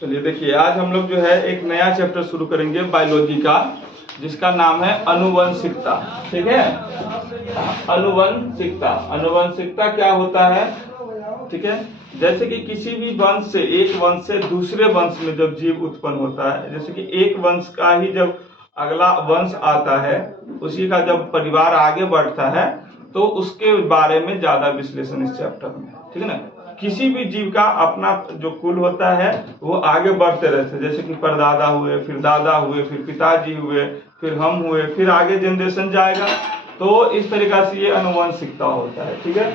चलिए देखिए, आज हम लोग जो है एक नया चैप्टर शुरू करेंगे बायोलॉजी का, जिसका नाम है अनुवंशिकता। ठीक है, अनुवंशिकता। अनुवंशिकता क्या होता है? ठीक है, जैसे कि किसी भी वंश से, एक वंश से दूसरे वंश में जब जीव उत्पन्न होता है, जैसे कि एक वंश का ही जब अगला वंश आता है, उसी का जब परिवार आगे बढ़ता है, तो उसके बारे में ज्यादा विश्लेषण इस चैप्टर में। ठीक है ना, किसी भी जीव का अपना जो कुल होता है वो आगे बढ़ते रहते हैं, जैसे कि परदादा हुए, फिर दादा हुए, फिर पिताजी हुए, फिर हम हुए, फिर आगे जनरेशन जाएगा। तो इस तरीका से ये अनुवंशिकता होता है। ठीक है,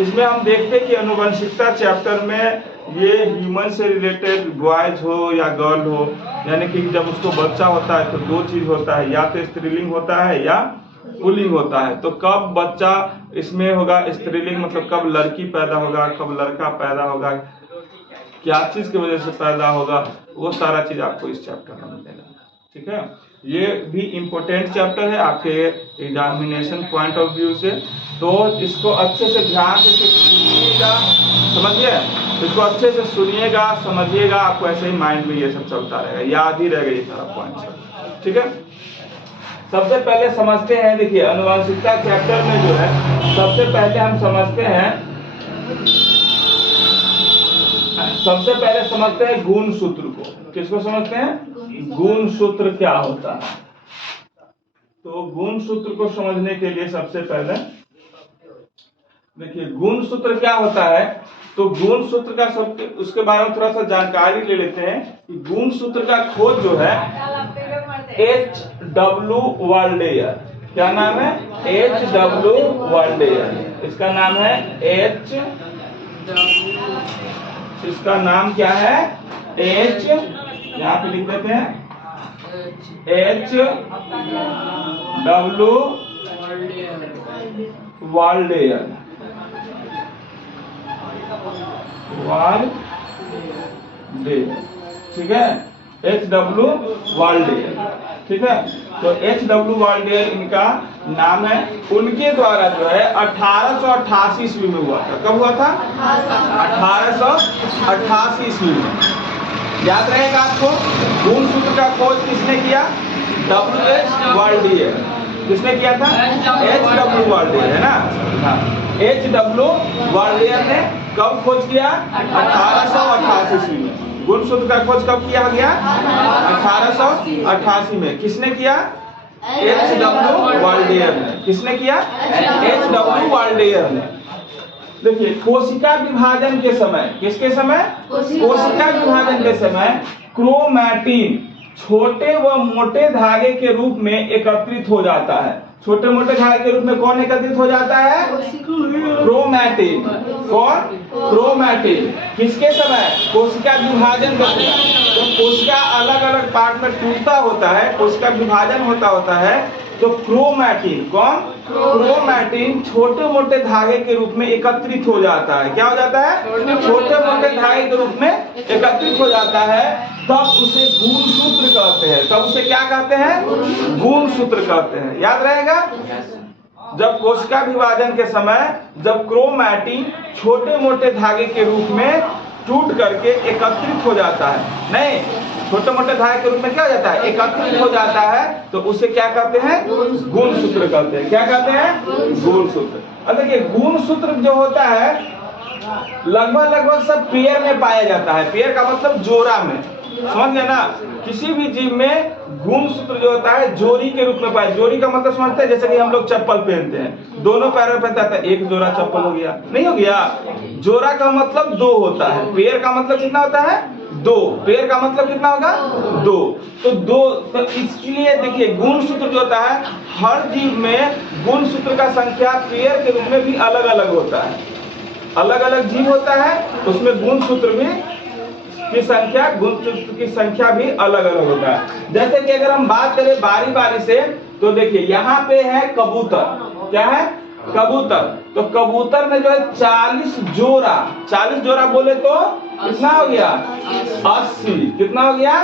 इसमें हम देखते हैं कि अनुवंशिकता चैप्टर में ये ह्यूमन से रिलेटेड बॉयज हो या गर्ल हो, यानी कि जब उसको बच्चा होता है तो दो चीज होता है, या तो स्त्रीलिंग होता है या पुल्लिंग होता है। तो कब बच्चा इसमें होगा स्त्रीलिंग, मतलब कब लड़की पैदा होगा, कब लड़का पैदा होगा, क्या चीज की वजह से पैदा होगा, वो सारा चीज आपको इस चैप्टर में मिलेगा। ठीक है, ये भी इम्पोर्टेंट चैप्टर है आपके एग्जामिनेशन पॉइंट ऑफ व्यू से। तो इसको अच्छे से ध्यान से सुनिएगा, समझिए, इसको अच्छे से सुनिएगा, समझिएगा, आपको ऐसे ही माइंड में ये सब चलता रहेगा, याद ही रहेगा ये सारा पॉइंट सब। ठीक है, सबसे पहले समझते हैं, देखिए अनुवांशिकता चैप्टर में जो है सबसे पहले हम समझते हैं गुण सूत्र को। किसको समझते हैं? गुण सूत्र क्या होता है। तो गुण सूत्र को समझने के लिए सबसे पहले देखिए गुण सूत्र क्या होता है। तो गुण सूत्र का उसके बारे में थोड़ा सा जानकारी ले लेते हैं कि गुण सूत्र का खोज जो है H.W. वाल्डेयर। क्या नाम है? H.W. वाल्डेयर। इसका नाम है इसका नाम क्या है? H, यहाँ पे लिख देते हैं H.W. वाल्डेयर। ठीक है, H.W. वाल्डेयर। ठीक है, तो H.W. वाल्डेयर इनका नाम है। उनके द्वारा जो है 1888 ईस्वी में हुआ था। कब हुआ था? 1888 ईस्वी में। याद रहेगा आपको, गुण सूत्र का खोज किसने किया? W.H. वाल्डेयर। किसने किया था? H.W. वाल्डेयर, है ना? हाँ, H.W. वाल्डेयर ने कब खोज किया? 1888 ईस्वी में। गुण सूत्र का खोज कब किया गया? 1888 में। किसने किया? H.W. वाल्डेयर ने। किसने किया? H.W. वाल्डेयर ने। देखिए, कोशिका विभाजन के समय, किसके समय? कोशिका विभाजन के समय क्रोमैटिन छोटे व मोटे धागे के रूप में एकत्रित हो जाता है। छोटे मोटे धागे के रूप में कौन एकत्रित हो जाता है? क्रोमैटिन। कौन? क्रोमैटिन। किसके समय? कोशिका विभाजन के समय। तो कोशिका अलग अलग पार्ट में टूटता होता है, कोशिका विभाजन होता है, तो क्रोमैटिन, कौन? क्रोमैटिन छोटे मोटे धागे के रूप में एकत्रित हो जाता है। क्या हो जाता है? छोटे मोटे धागे के रूप में एकत्रित हो जाता है, तब उसे गुण सूत्र कहते हैं। तब उसे क्या कहते हैं? गुण सूत्र कहते हैं। याद रहेगा, जब कोशिका विभाजन के समय जब क्रोमैटिन छोटे मोटे धागे के रूप में टूट करके एकत्रित हो जाता है, नहीं, छोटे मोटे धागे के रूप में क्या हो जाता है? एकत्रित हो जाता है, तो उसे क्या कहते हैं? गुण सूत्र कहते हैं। क्या कहते हैं? गुण सूत्र। अब देखिए, गुण सूत्र जो होता है लगभग सब पेयर में पाया जाता है। पेयर का मतलब जोड़ा में, समझ गए ना? किसी भी जीव में गुण सूत्र जो होता है जोड़ी के रूप में पाया। जोड़ी का मतलब समझते हैं, जैसे कि हम लोग चप्पल पहनते हैं, दोनों पैरों में पहनता है, एक जोड़ा चप्पल हो गया, नहीं हो गया? जोड़ा का मतलब दो होता है, पेयर का मतलब कितना होता है? दो। पेयर का मतलब कितना होगा? दो। तो दो, तो इसलिए देखिए गुण सूत्र जो होता है, हर जीव में गुण सूत्र का संख्या पेयर के रूप में भी अलग अलग होता है। अलग अलग जीव होता है, उसमें गुण सूत्र भी की संख्या, गुण सूत्र की संख्या भी अलग अलग होता है। जैसे कि अगर हम बात करें बारी बारी से, तो देखिए यहाँ पे है कबूतर। क्या है? कबूतर। तो कबूतर में जो है 40 जोड़ा, 40 जोड़ा बोले तो कितना हो गया? 80। कितना हो गया?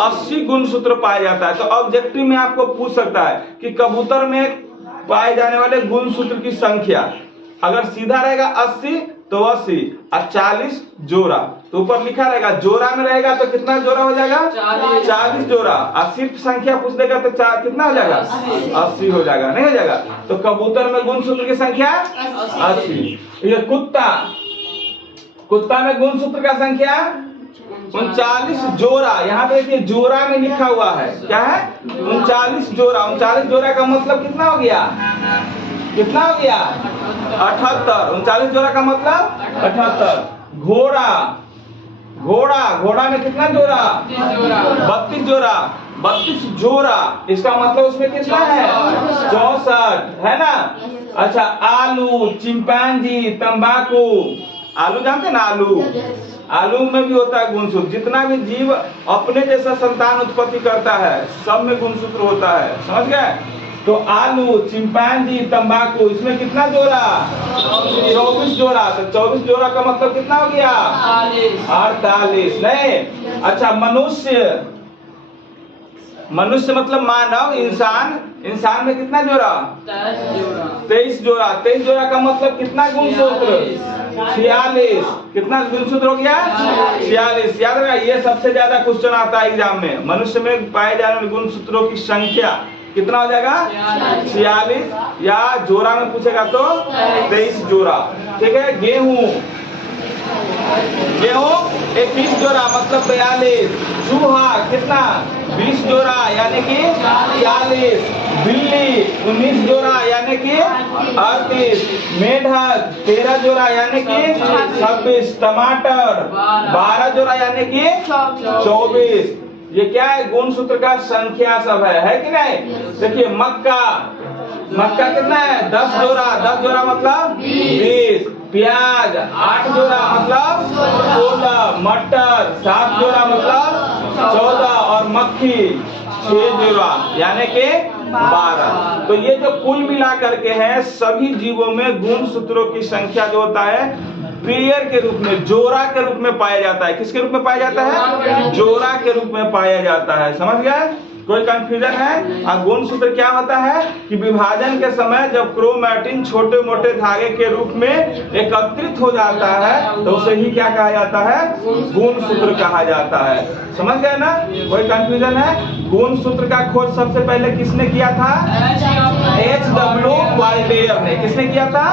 80 गुण सूत्र पाया जाता है। तो ऑब्जेक्टिव में आपको पूछ सकता है कि कबूतर में पाए जाने वाले गुण सूत्र की संख्या, अगर सीधा रहेगा 80 तो 80 और 40 जोड़ा, तो ऊपर लिखा रहेगा, जोड़ा में रहेगा तो कितना जोड़ा हो जाएगा? 40 जोड़ा। और सिर्फ संख्या पूछ देगा तो कितना हो जाएगा? 80 हो जाएगा, नहीं हो जाएगा? तो कबूतर में गुणसूत्र की संख्या 80। ये कुत्ता में गुणसूत्र का संख्या 39 जोड़ा। यहाँ पे देखिए जोड़ा में लिखा हुआ है, क्या है? 39 जोड़ा। 39 जोड़ा का मतलब कितना हो गया? कितना हो गया? 78। 39 जोड़ा का मतलब 78। घोड़ा में कितना जोड़ा? 32 जोड़ा। 32 जोड़ा, इसका मतलब उसमें कितना है? 64 है ना? अच्छा, आलू, चिंपांजी, तंबाकू। आलू जानते हैं ना? आलू में भी होता है गुणसूत्र। जितना भी जीव अपने जैसा संतान उत्पत्ति करता है सब में गुणसूत्र होता है, समझ गए? तो आलू, चिंपांजी, तंबाकू, इसमें कितना जोड़ा? 24 जोड़ा। तो 24 जोड़ा का मतलब कितना हो गया? 48। नहीं, अच्छा, मनुष्य मतलब मानव, इंसान में कितना जोड़ा? 23 जोड़ा। 23 जोड़ा का मतलब कितना गुणसूत्र? 46। कितना गुणसूत्र हो गया? 46। याद रखा, ये सबसे ज्यादा क्वेश्चन आता है एग्जाम में। मनुष्य में पाए जाने वाले गुणसूत्रों की संख्या कितना हो जाएगा? 46। या जोड़ा में पूछेगा तो 23 जोड़ा। ठीक है। गेहूं 21 जोड़ा मतलब 42। चूहा कितना? 20 जोड़ा यानी कि 40। बिल्ली 19 जोड़ा यानी कि 38। मेढक 13 जोड़ा यानी कि 26। टमाटर 12 जोड़ा यानी कि 24। ये क्या है? गुणसूत्र का संख्या सब है कि नहीं? देखिए मक्का कितना है? 10 जोड़ा। 10 जोड़ा मतलब 20। प्याज 8 जोड़ा मतलब 16। मटर 7 जोड़ा मतलब 14। और मक्खी 6 जोड़ा यानी कि 12। तो ये जो कुल मिला करके है सभी जीवों में गुणसूत्रों की संख्या जो होता है पेयर के रूप में, जोड़ा के रूप में पाया जाता है। किसके रूप में पाया जाता है? जोड़ा के रूप में पाया जाता है। समझ गए? कोई कंफ्यूजन है? गुणसूत्र क्या होता है कि विभाजन के समय जब क्रोमैटिन छोटे मोटे धागे के रूप में एकत्रित हो जाता है तो उसे ही क्या कहा जाता है? गुणसूत्र कहा जाता है। समझ गए ना? कोई कंफ्यूजन है? गुणसूत्र का खोज सबसे पहले किसने किया था? H.W. वाल्डेयर ने। किसने किया था?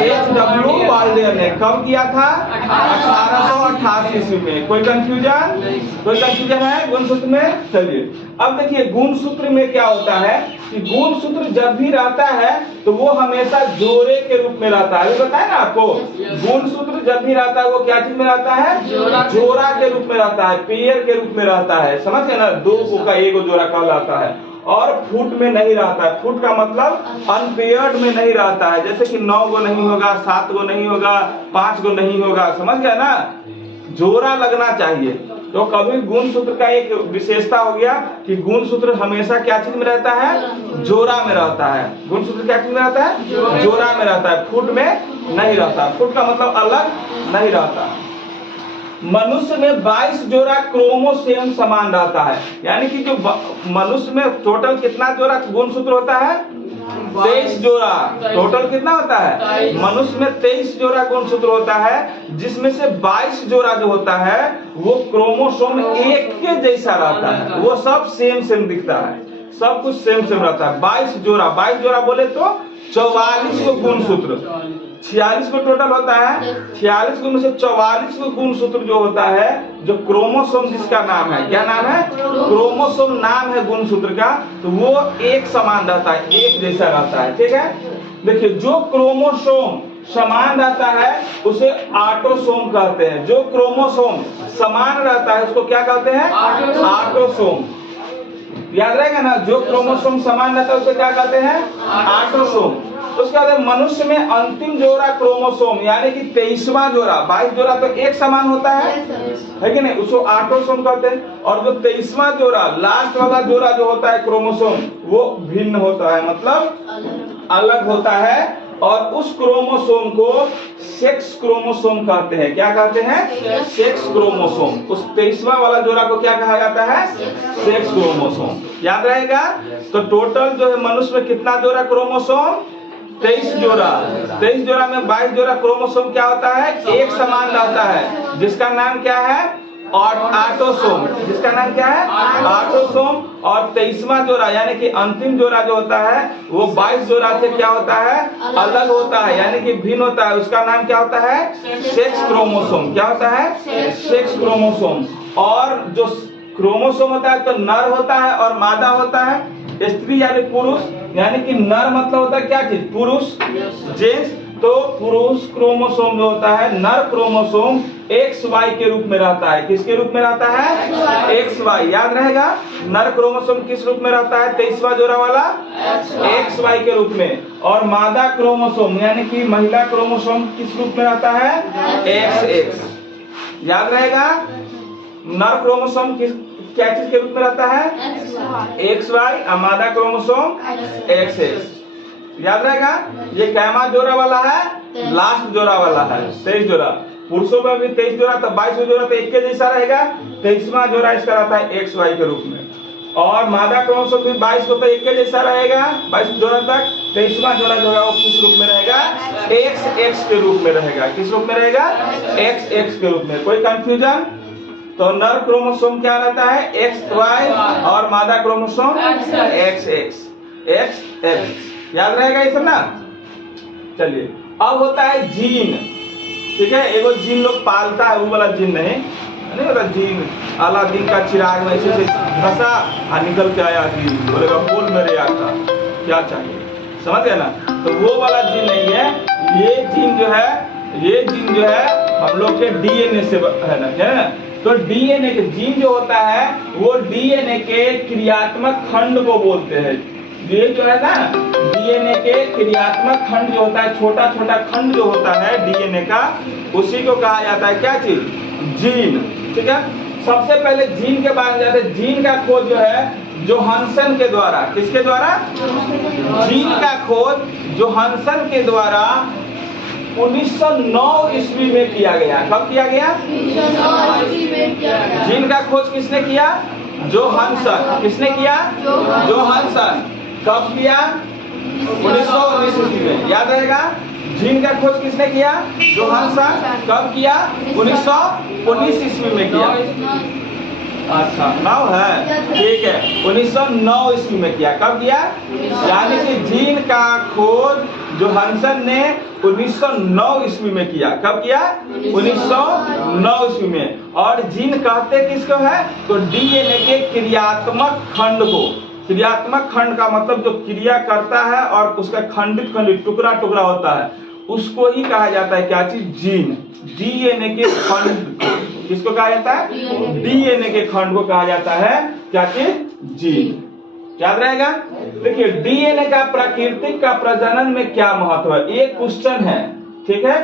H.W. वाल्डेयर ने। कब किया था? 1888 ईस्वी में। कोई कंफ्यूजन है गुणसूत्र में? चलिए अब देखिए गुणसूत्र में क्या होता है कि गुणसूत्र जब भी रहता है तो वो हमेशा जोड़े के रूप में रहता है। अभी बताया ना आपको, गुणसूत्र जब भी रहता है वो क्या चीज में रहता है? जोड़ा के रूप में रहता है, पेयर के रूप में रहता है। समझ गए ना? 2 का 1 जोड़ा कहलाता है। और फुट में नहीं रहता है। फुट का मतलब अनपेयर्ड में नहीं रहता है। जैसे कि 9 गो नहीं होगा, 7 गो नहीं होगा, 5 गो नहीं होगा। समझ गए ना? जोड़ा लगना चाहिए। तो कभी गुणसूत्र का एक विशेषता हो गया कि गुणसूत्र हमेशा क्या चीज में रहता है? जोड़ा में रहता है। गुणसूत्र क्या चीज में रहता है? जोड़ा में रहता है, फुट में नहीं रहता। फुट का मतलब अलग नहीं रहता। मनुष्य में 22 जोड़ा क्रोमोसोम समान रहता है। यानी कि जो मनुष्य में टोटल कितना जोड़ा गुणसूत्र होता है? 23 जोड़ा। टोटल कितना होता है? मनुष्य में 23 जोड़ा गुणसूत्र होता है, जिसमें से 22 जोड़ा जो होता है वो क्रोमोसोम एक के जैसा रहता है। वो सब सेम दिखता है, सब कुछ सेम रहता है। 22 जोड़ा बोले तो 44 को गुणसूत्र। 46 को टोटल होता है। 46 को में से 44 को गुणसूत्र जो होता है, जो क्रोमोसोम जिसका नाम है, क्या नाम है? क्रोमोसोम नाम है गुणसूत्र का। तो वो एक समान रहता है, एक जैसा रहता है। ठीक है। देखिए जो क्रोमोसोम समान रहता है उसे ऑटोसोम कहते हैं। जो क्रोमोसोम समान रहता है उसको क्या कहते हैं? ऑटोसोम। याद रहेगा ना? जो क्रोमोसोम समान रहता है उसे क्या कहते हैं? ऑटोसोम। उसके बाद मनुष्य में अंतिम जोड़ा क्रोमोसोम यानी कि 23वां जोड़ा। 22 जोड़ा तो एक समान होता है कि नहीं? उसको ऑटोसोम कहते हैं। और जो 23वां जोड़ा, लास्ट वाला जोड़ा जो होता है क्रोमोसोम, वो भिन्न होता है, मतलब अलग होता है। और उस क्रोमोसोम को सेक्स क्रोमोसोम कहते हैं। क्या कहते हैं? Sex chromosome. उस 23वां वाला जोड़ा को क्या कहा जाता है? Sex chromosome. याद रहेगा? तो टोटल जो है मनुष्य में कितना जोड़ा क्रोमोसोम? 23 जोड़ा। 23 जोड़ा में 22 जोड़ा क्रोमोसोम क्या होता है? एक समान रहता है, जिसका नाम क्या है? ऑटोसोम। जिसका नाम क्या है? ऑटोसोम। और 23वां जोड़ा यानी कि अंतिम जोड़ा जो होता है वो 22 जोड़ा से क्या होता है? अलग होता है, यानी कि भिन्न होता है। उसका नाम क्या होता है? Sex chromosome. क्या होता है? Sex chromosome. और जो क्रोमोसोम होता है तो नर होता है और मादा होता है। स्त्री यानी पुरुष, यानी कि नर मतलब होता है क्या चीज? पुरुष, जेंट्स। तो पुरुष क्रोमोसोम जो होता है, नर क्रोमोसोम XY के रूप में रहता है। किसके रूप में रहता है? XY। याद रहेगा, नर क्रोमोसोम किस रूप में रहता है? 23वां जोड़ा वाला XY के रूप में। और मादा क्रोमोसोम यानी कि महिला क्रोमोसोम किस रूप में रहता है? XX। याद रहेगा, नर क्रोमोसोम किस क्या चीज के रूप में रहता है? XY। और मादा क्रोमोसोम XX। याद रहेगा, ये कैमा जोड़ा वाला है? लास्ट जोड़ा वाला है, 23 जोड़ा। पुरुषों में भी 23 जोड़ा, तो 22 जोड़ा तो एक के जैसा रहेगा। 23वां जोड़ा इसका रहता है XY के रूप में। और मादा क्रोमोसोम भी 22 को तो एक के जैसा रहेगा 22 जोड़ा तक। 23वां जोड़ा जो है वो किस रूप में रहेगा? XX के रूप में रहेगा। किस रूप में रहेगा? XX के रूप में। कोई कंफ्यूजन? तो नर क्रोमोसोम क्या रहता है? XY और मादा क्रोमोसोम XX। याद रहेगा ये सब ना? चलिए, अब होता है जीन। ठीक है, एगो जीन लोग पालता है, वो वाला जीन नहीं होता। जीन अलादीन का चिराग में ऐसे फंसा और निकल के आया जीन, बोलेगा बोल मेरे आता क्या चाहिए, समझ गए ना? तो वो वाला जीन नहीं है। ये जीन जो है हम लोग के DNA से है ना। तो DNA के जीन जो होता है वो DNA के क्रियात्मक खंड को बोलते हैं। ये जो है ना, DNA के क्रियात्मक खंड जो होता है, छोटा छोटा खंड जो होता है DNA का, उसी को कहा जाता है क्या चीज? जीन। ठीक है, सबसे पहले जीन के बारे में जानते हैं। जीन का खोज जो है जोहानसन के द्वारा, किसके द्वारा? जीन का खोज जोहानसन के द्वारा 1909 ईस्वी में किया गया। कब किया गया? 1909 ईस्वी में किया गया। जीन का खोज किसने किया? जोहानसन। किसने किया? जोहानसन। कब किया? 1919 ईस्वी में। याद रहेगा, जीन का खोज किसने किया? जोहानसन। कब किया? 1919 ईस्वी में किया। अच्छा, 9 है, ठीक है। 1909 ईस्वी में किया। कब किया? यानी कि जीन का खोज जोहानसन ने 1909 ईस्वी में किया। कब किया? 1909 ईस्वी में। और जीन कहते किसको है? तो DNA के क्रियात्मक खंड को। क्रियात्मक खंड का मतलब जो क्रिया करता है और उसका खंडित खंडित टुकड़ा टुकड़ा होता है, उसको ही कहा जाता है क्या चीज? जीन। DNA के खंड को किसको कहा जाता है? DNA के खंड को कहा जाता है क्या चीज? जीन। याद रहेगा। देखिए, DNA का प्राकृतिक का प्रजनन में क्या महत्व है, ये क्वेश्चन है। ठीक है,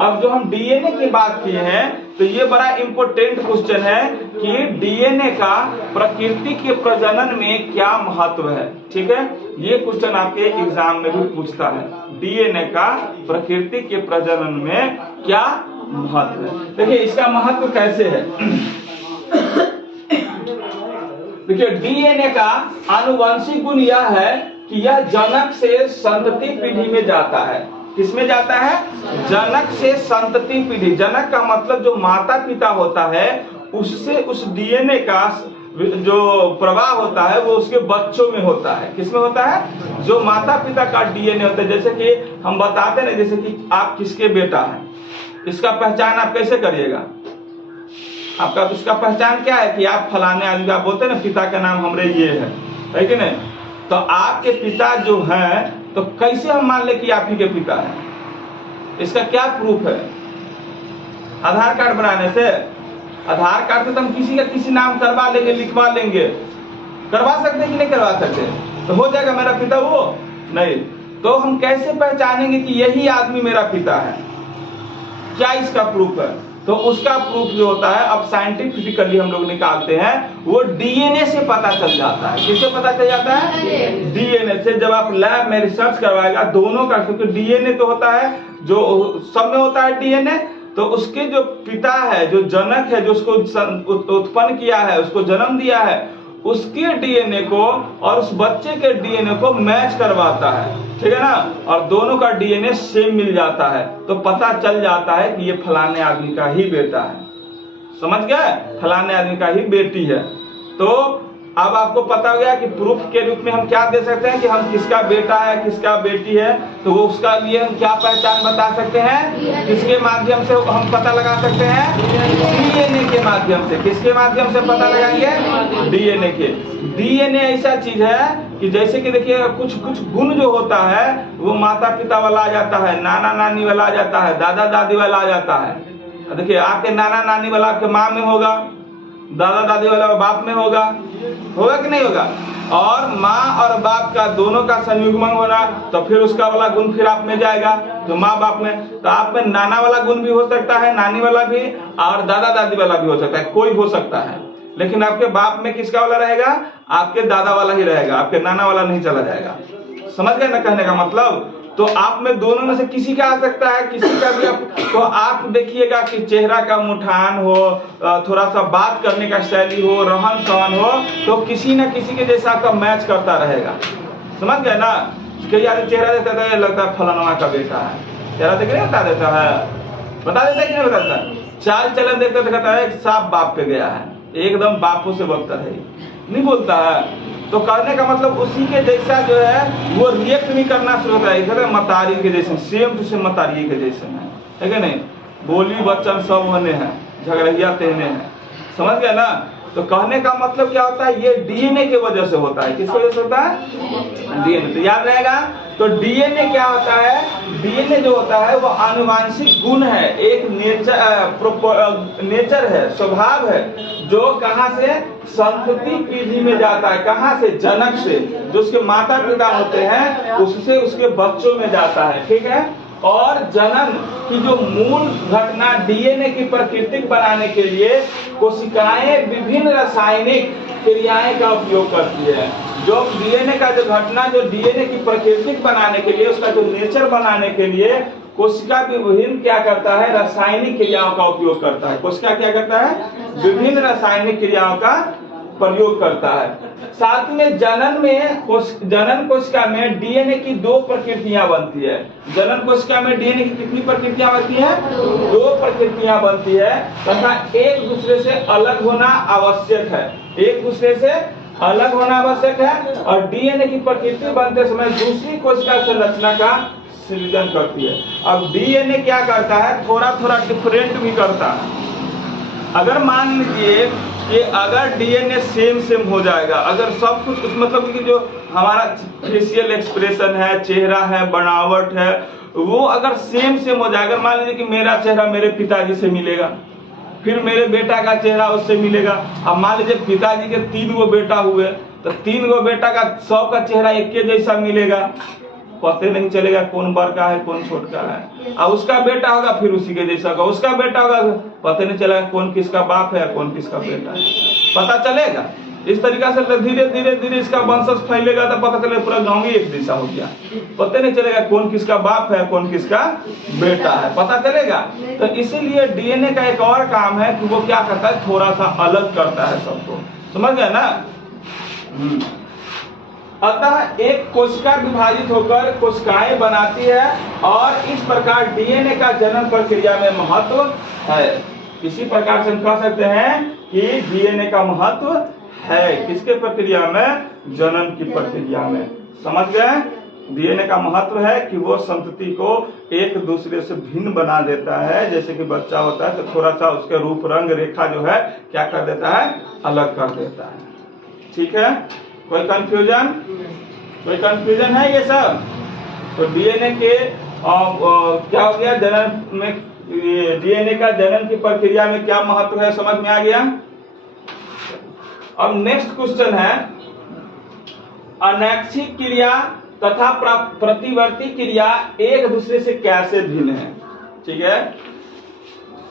अब जो हम DNA की बात किए हैं तो ये बड़ा इंपोर्टेंट क्वेश्चन है कि DNA का प्रकृति के प्रजनन में क्या महत्व है। ठीक है, ये क्वेश्चन आपके एग्जाम में भी पूछता है। DNA का प्रकृति के प्रजनन में क्या महत्व है। देखिए, इसका महत्व कैसे है। देखिए, DNA का आनुवंशिक गुण यह है कि यह जनक से संतति पीढ़ी में जाता है। किसमें जाता है? जनक से संतति पीढ़ी। जनक का मतलब जो माता पिता होता है, उससे उस DNA का जो प्रवाह होता है वो उसके बच्चों में होता है। किसमें होता है? जो माता पिता का DNA होता है। जैसे कि हम बताते ना, जैसे कि आप किसके बेटा हैं, इसका पहचान आप कैसे करिएगा? आपका इसका पहचान क्या है कि आप फलाने आदमी का, बोलते ना पिता का नाम हमरे ये है कि नहीं? तो आपके पिता जो हैं, तो कैसे हम मान ले कि आप ही के पिता हैं? इसका क्या प्रूफ है? आधार कार्ड बनाने से? आधार कार्ड से तो हम किसी का किसी नाम करवा लेंगे, लिखवा लेंगे। करवा सकते हैं कि नहीं करवा सकते? तो हो जाएगा मेरा पिता वो? नहीं। तो हम कैसे पहचानेंगे कि यही आदमी मेरा पिता है? क्या इसका प्रूफ है? तो उसका प्रूफ जो होता है, अब साइंटिफिकली हम लोग निकालते हैं, वो DNA से पता चल जाता है। किससे पता चल जाता है? DNA से। जब आप लैब में रिसर्च करवाएगा दोनों का, क्योंकि DNA तो होता है जो सब में होता है DNA, तो उसके जो पिता है, जो जनक है, जो उसको उत्पन्न किया है, उसको जन्म दिया है, उसके DNA को और उस बच्चे के DNA को मैच करवाता है। ठीक है ना, और दोनों का डीएनए सेम मिल जाता है, तो पता चल जाता है कि ये फलाने आदमी का ही बेटा है। समझ गए, फलाने आदमी का ही बेटी है। तो अब आपको पता हो गया कि प्रूफ के रूप में हम क्या दे सकते हैं कि हम किसका बेटा है किसका बेटी है, तो वो उसका लिए हम क्या पहचान बता सकते हैं, किसके माध्यम से हम पता लगा सकते हैं, डीएनए के माध्यम से। किसके माध्यम से पता लगाएंगे, डीएनए के। डीएनए ऐसा चीज है कि जैसे कि देखिए कुछ कुछ गुण जो होता है वो माता पिता वाला आ जाता है, नाना नानी वाला आ जाता है, दादा दादी वाला आ जाता है। देखिए आपके नाना नानी वाला आपके माँ में होगा, दादा दादी वाला बाप में होगा कि नहीं होगा, और माँ और बाप का दोनों का संयुग्मन होना, तो फिर उसका वाला गुण फिर आप में जाएगा, तो माँ बाप में। तो आप में नाना वाला गुण भी हो सकता है, नानी वाला भी, और दादा दादी वाला भी हो सकता है, कोई हो सकता है। लेकिन आपके बाप में किसका वाला रहेगा, आपके दादा वाला ही रहेगा, आपके नाना वाला नहीं चला जाएगा। समझ गए ना कहने का मतलब। तो आप में दोनों में से किसी का आ सकता है, किसी का भी तो आप देखिएगा कि चेहरा का मुठान हो, थोड़ा सा बात करने का शैली हो, रहन सहन हो, तो किसी न किसी के जैसा आपका मैच करता रहेगा। समझ गए ना। कई आदमी चेहरा देखता है लगता है फलाना का बेटा है, चेहरा देख नहीं बता देता है, बता देता है कि नहीं बताता। चाल चलन देखते कहता है साफ बाप पे गया है, एकदम बापू से बदतर है, नहीं बोलता है। तो कहने का मतलब उसी के जैसा जो है वो रिएक्ट नहीं करना शुरू होता है, मतारी के जैसे, सेम टू सेम मतारी के जैसे है कि नहीं। बोली वचन सब होने हैं, झगड़िया तेने हैं। समझ गया ना। तो कहने का मतलब क्या होता है, ये डीएनए की वजह से होता है। किस वजह से होता है, डीएनए। तो याद रहेगा। तो डीएनए क्या होता है, डीएनए जो होता है वो आनुवांशिक गुण है, एक नेचर है, स्वभाव है, जो कहां से संतति पीढ़ी में जाता है, कहां से, जनक से, जो उसके माता पिता होते हैं उससे उसके बच्चों में जाता है। ठीक है। और जनन की जो मूल घटना डीएनए की प्रकृति बनाने के लिए कोशिकाएं विभिन्न रासायनिक क्रियाएं का उपयोग करती है। जो डीएनए का जो घटना, जो डीएनए की प्रकृति बनाने के लिए, उसका जो नेचर बनाने के लिए कोशिका विभिन्न क्या करता है, रासायनिक क्रियाओं का उपयोग करता है। कोशिका क्या करता है, विभिन्न रासायनिक क्रियाओं का प्रयोग करता है। साथ में जनन कोशिका में डीएनए की दो प्रकृतियां बनती है। जनन कोशिका में डीएनए की कितनी प्रकृतियां बनती है, दो प्रकृतियां बनती है, तथा एक दूसरे से अलग होना आवश्यक है, एक दूसरे से अलग होना आवश्यक है। और डीएनए की प्रकृति बनते समय दूसरी कोशिका संरचना का सृजन करती है। अब डीएनए क्या करता है, थोड़ा थोड़ा डिफरेंट भी करता है। अगर मान लीजिए कि अगर डीएनए सेम हो जाएगा, अगर सब कुछ मतलब कि जो हमारा फेशियल एक्सप्रेशन है, चेहरा है, बनावट है, वो अगर सेम हो जाएगा। मान लीजिए कि मेरा चेहरा मेरे पिताजी से मिलेगा, फिर मेरे बेटा का चेहरा उससे मिलेगा। अब मान लीजिए पिताजी के 3 गो बेटा हुए, तो 3 गो बेटा का सब का चेहरा एक के जैसा मिलेगा, पता नहीं चलेगा कौन बड़ का है कौन छोट का है। और उसका बेटा होगा फिर उसी के जैसा होगा, उसका बेटा होगा, पता नहीं चलेगा कौन किसका बाप है कौन किसका बेटा है, पता चलेगा। इस तरीका से धीरे धीरे इसका वंशज फैलेगा, तो पता चलेगा पूरा गांव ही एक जैसा हो गया, पता नहीं चलेगा कौन किसका बाप है कौन किसका बेटा है, पता चलेगा। तो इसीलिए डीएनए का एक और काम है कि वो क्या करता है, थोड़ा सा अलग करता है सबको। समझ गए ना। अतः एक कोशिका विभाजित होकर कोशिकाएं बनाती है, और इस प्रकार डीएनए का जनन प्रक्रिया में महत्व है। इसी प्रकार से हम कह सकते हैं कि डीएनए का महत्व है किसके प्रक्रिया में, जनन की प्रक्रिया में। समझ गए। डीएनए का महत्व है कि वो संतति को एक दूसरे से भिन्न बना देता है। जैसे कि बच्चा होता है तो थोड़ा सा उसके रूप रंग रेखा जो है क्या कर देता है, अलग कर देता है। ठीक है। कोई कंफ्यूजन, कोई कंफ्यूजन है ये सब। तो डीएनए के क्या हो गया, जनन में डीएनए का जनन की प्रक्रिया में क्या महत्व है, समझ में आ गया। अब नेक्स्ट क्वेश्चन है, अनैच्छिक क्रिया तथा प्रतिवर्ती क्रिया एक दूसरे से कैसे भिन्न है। ठीक है।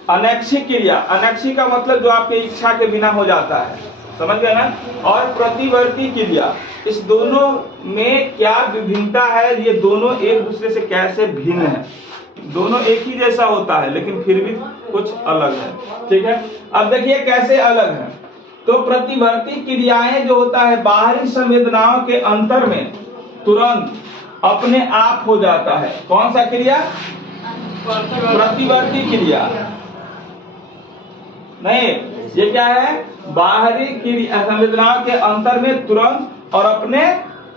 अनैच्छिक क्रिया, अनैच्छिक का मतलब जो आपके इच्छा के बिना हो जाता है, समझ गए ना। और प्रतिवर्ती क्रिया, इस दोनों में क्या विभिन्नता है, ये दोनों एक दूसरे से कैसे भिन्न है। दोनों एक ही जैसा होता है लेकिन फिर भी कुछ अलग है। ठीक है। अब देखिए कैसे अलग है। तो प्रतिवर्ती क्रियाएं जो होता है बाहरी संवेदनाओं के अंतर में तुरंत अपने आप हो जाता है। कौन सा क्रिया? प्रतिवर्ती क्रिया। नहीं, ये क्या है? बाहरी क्रिया संवेदनाओं के अंतर में तुरंत और अपने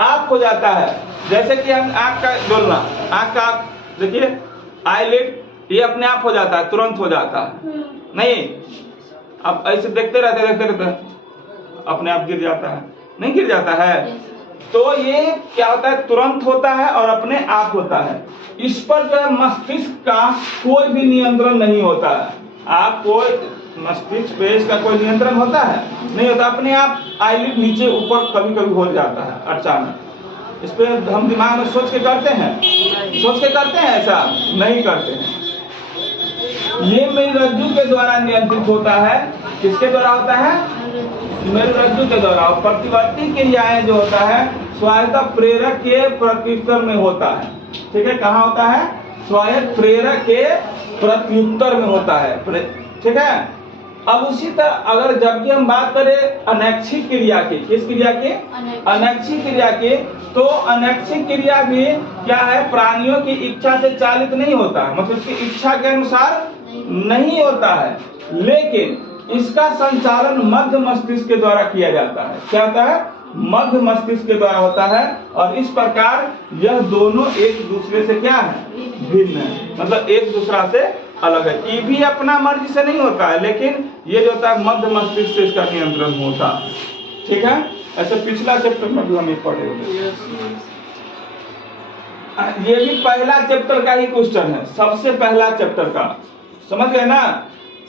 आप हो जाता है। जैसे कि हम आंख का डोलना, आंख का देखिए आईलिड, ये अपने आप हो जाता है, तुरंत हो जाता है। नहीं, अब ऐसे देखते रहते अपने आप गिर जाता है, नहीं गिर जाता है। तो ये क्या होता है? तुरंत होता है और अपने आप होता है। इस पर जो है मस्तिष्क का कोई भी नियंत्रण नहीं होता है। आप कोई मस्तिष्क पे इसका कोई नियंत्रण होता है? नहीं होता। अपने आप आईलिड नीचे ऊपर कभी कभी हो जाता है अचानक। इस पे हम दिमाग में सोच के करते हैं? सोच के करते हैं? ऐसा नहीं करते हैं। ये मेरुरज्जु के द्वारा नियंत्रित होता है। किसके द्वारा होता है? मेरुरज्जु के द्वारा। प्रतिवर्ती क्रियाएं जो होता है स्वायत्त प्रेरक के प्रत्युत्तर में होता है। ठीक है, कहाँ होता है? स्वायत्त प्रेरक के प्रत्युत्तर में होता है। ठीक है। अब उसी तरह अगर जबकि हम बात करें अनैच्छिक क्रिया की, किस क्रिया की? अनैच्छिक क्रिया की, तो अनैच्छिक क्रिया भी क्या है? प्राणियों की इच्छा से चालित नहीं होता है, मतलब उसकी इच्छा के अनुसार नहीं होता है, लेकिन इसका संचालन मध्य मस्तिष्क के द्वारा किया जाता है। क्या होता है? मध्य मस्तिष्क के द्वारा होता है। और इस प्रकार यह दोनों एक दूसरे से क्या है? भिन्न है, मतलब एक दूसरा से अलग है। ये भी अपना मर्जी से नहीं होता है, लेकिन ये जो होता है मध्य मस्तिष्क से इसका नियंत्रण होता है। ठीक है। ऐसे पिछला चैप्टर में भी हम ये पढ़े हुए। ये भी पहला चैप्टर का ही क्वेश्चन है, सबसे पहला चैप्टर का। समझ गए ना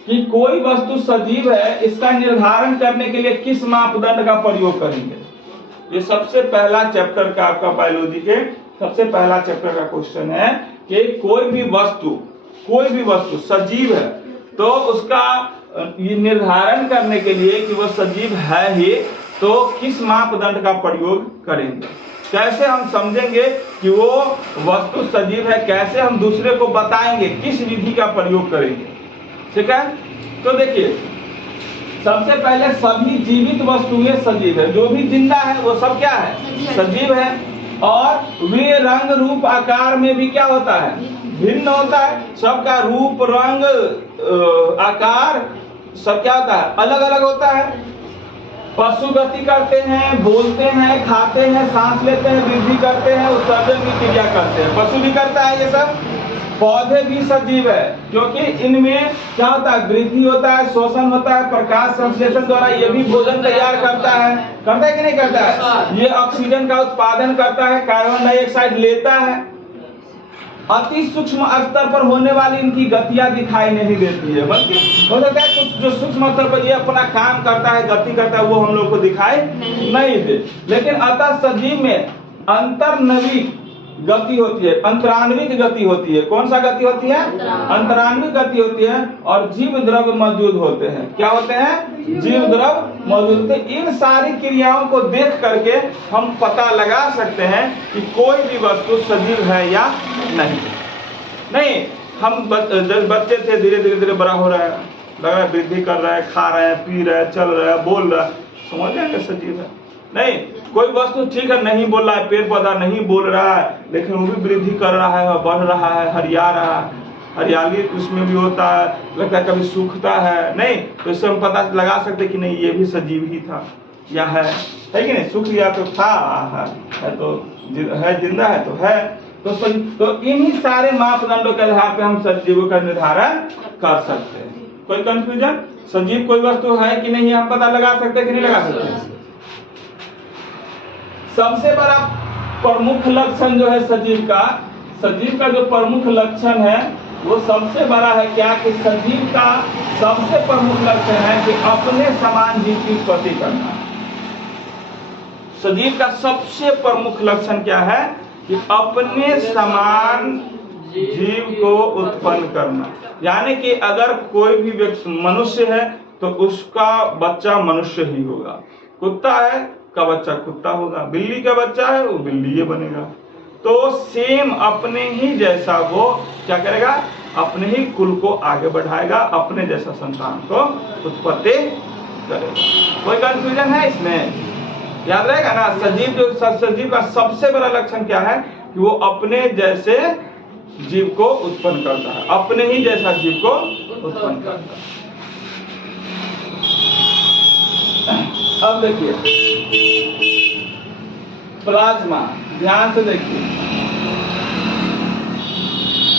कि कोई वस्तु सजीव है, इसका निर्धारण करने के लिए किस मापदंड का प्रयोग करेंगे। ये सबसे पहला चैप्टर का आपका बायोलॉजी के सबसे पहला चैप्टर का क्वेश्चन है कि कोई भी वस्तु सजीव है, तो उसका ये निर्धारण करने के लिए कि वह सजीव है ही, तो किस मापदंड का प्रयोग करेंगे। कैसे हम समझेंगे कि वो वस्तु सजीव है, कैसे हम दूसरे को बताएंगे, किस विधि का प्रयोग करेंगे। ठीक है। तो देखिए, सबसे पहले सभी जीवित वस्तुएं सजीव है। जो भी जिंदा है वो सब क्या है? सजीव है। और वे रंग रूप आकार में भी क्या होता है? भिन्न होता है। सबका रूप रंग आकार सब क्या होता है? अलग अलग होता है। पशु गति करते हैं, बोलते हैं, खाते हैं, सांस लेते हैं, वृद्धि करते हैं, उत्सर्जन की क्रिया करते हैं। पशु भी करता है ये सब। पौधे भी सजीव है, क्योंकि इनमें क्या होता है? वृद्धि होता है, शोषण होता है, प्रकाश संश्लेषण द्वारा ये भी भोजन तैयार करता है कि नहीं करता है? ये ऑक्सीजन का उत्पादन करता है, कार्बन डाइऑक्साइड लेता है। अति सूक्ष्म स्तर पर होने वाली इनकी गतियां दिखाई नहीं देती है, बल्कि हो सकता है कुछ जो सूक्ष्म स्तर पर ये अपना काम करता है, गति करता है, वो हम लोग को दिखाई नहीं दे। लेकिन अतः सजीव में अंतर्नविक गति होती है, अंतरान्विक गति होती है। कौन सा गति होती है? अंतरान्विक गति होती है। और जीव द्रव्य मौजूद होते हैं। क्या होते हैं? जीव द्रव्य मौजूद होते हैं। इन सारी क्रियाओं को देख करके हम पता लगा सकते हैं कि कोई भी वस्तु सजीव है या नहीं। हम बच्चे थे, धीरे धीरे बड़ा हो रहा है, लग रहा है वृद्धि कर रहा है, खा रहे हैं, पी रहे हैं, चल रहा है, बोल रहा है, समझ जाएंगे सजीव है। नहीं, कोई वस्तु ठीक है नहीं बोल रहा है, पेड़ पौधा नहीं बोल रहा है, लेकिन वो भी वृद्धि कर रहा है, बढ़ रहा है, हरिया रहा है, हरियाली उसमें भी होता है, लगता है कभी सूखता है। नहीं, तो इससे हम पता लगा सकते कि नहीं ये भी सजीव ही था या है कि नहीं? सूख गया तो था, है तो है, जिंदा है तो है। तो इन्हीं सारे मापदंडों के आधार पे हम सजीवों का निर्धारण कर सकते हैं। कोई कंफ्यूजन? सजीव कोई वस्तु है कि नहीं हम पता लगा सकते हैं कि नहीं लगा सकते? सबसे बड़ा प्रमुख लक्षण जो है सजीव का जो प्रमुख लक्षण है वो सबसे बड़ा है क्या? कि सजीव का सबसे प्रमुख लक्षण है कि अपने समान जीव की उत्पत्ति करना। सजीव का सबसे प्रमुख लक्षण क्या है? कि अपने समान जीव को उत्पन्न करना। यानी कि अगर कोई भी व्यक्ति मनुष्य है तो उसका बच्चा मनुष्य ही होगा, कुत्ता है का बच्चा कुत्ता होगा, बिल्ली का बच्चा है वो बिल्ली ये बनेगा। तो सेम अपने ही जैसा वो क्या करेगा? अपने ही कुल को आगे बढ़ाएगा, अपने जैसा संतान को उत्पत्ति करेगा। कोई कंफ्यूजन है इसमें? याद रहेगा ना? सजीव का सबसे बड़ा लक्षण क्या है? कि वो अपने जैसे जीव को उत्पन्न करता है, अपने ही जैसा जीव को उत्पन्न करता है। अब देखिए प्लाज्मा, ध्यान से देखिए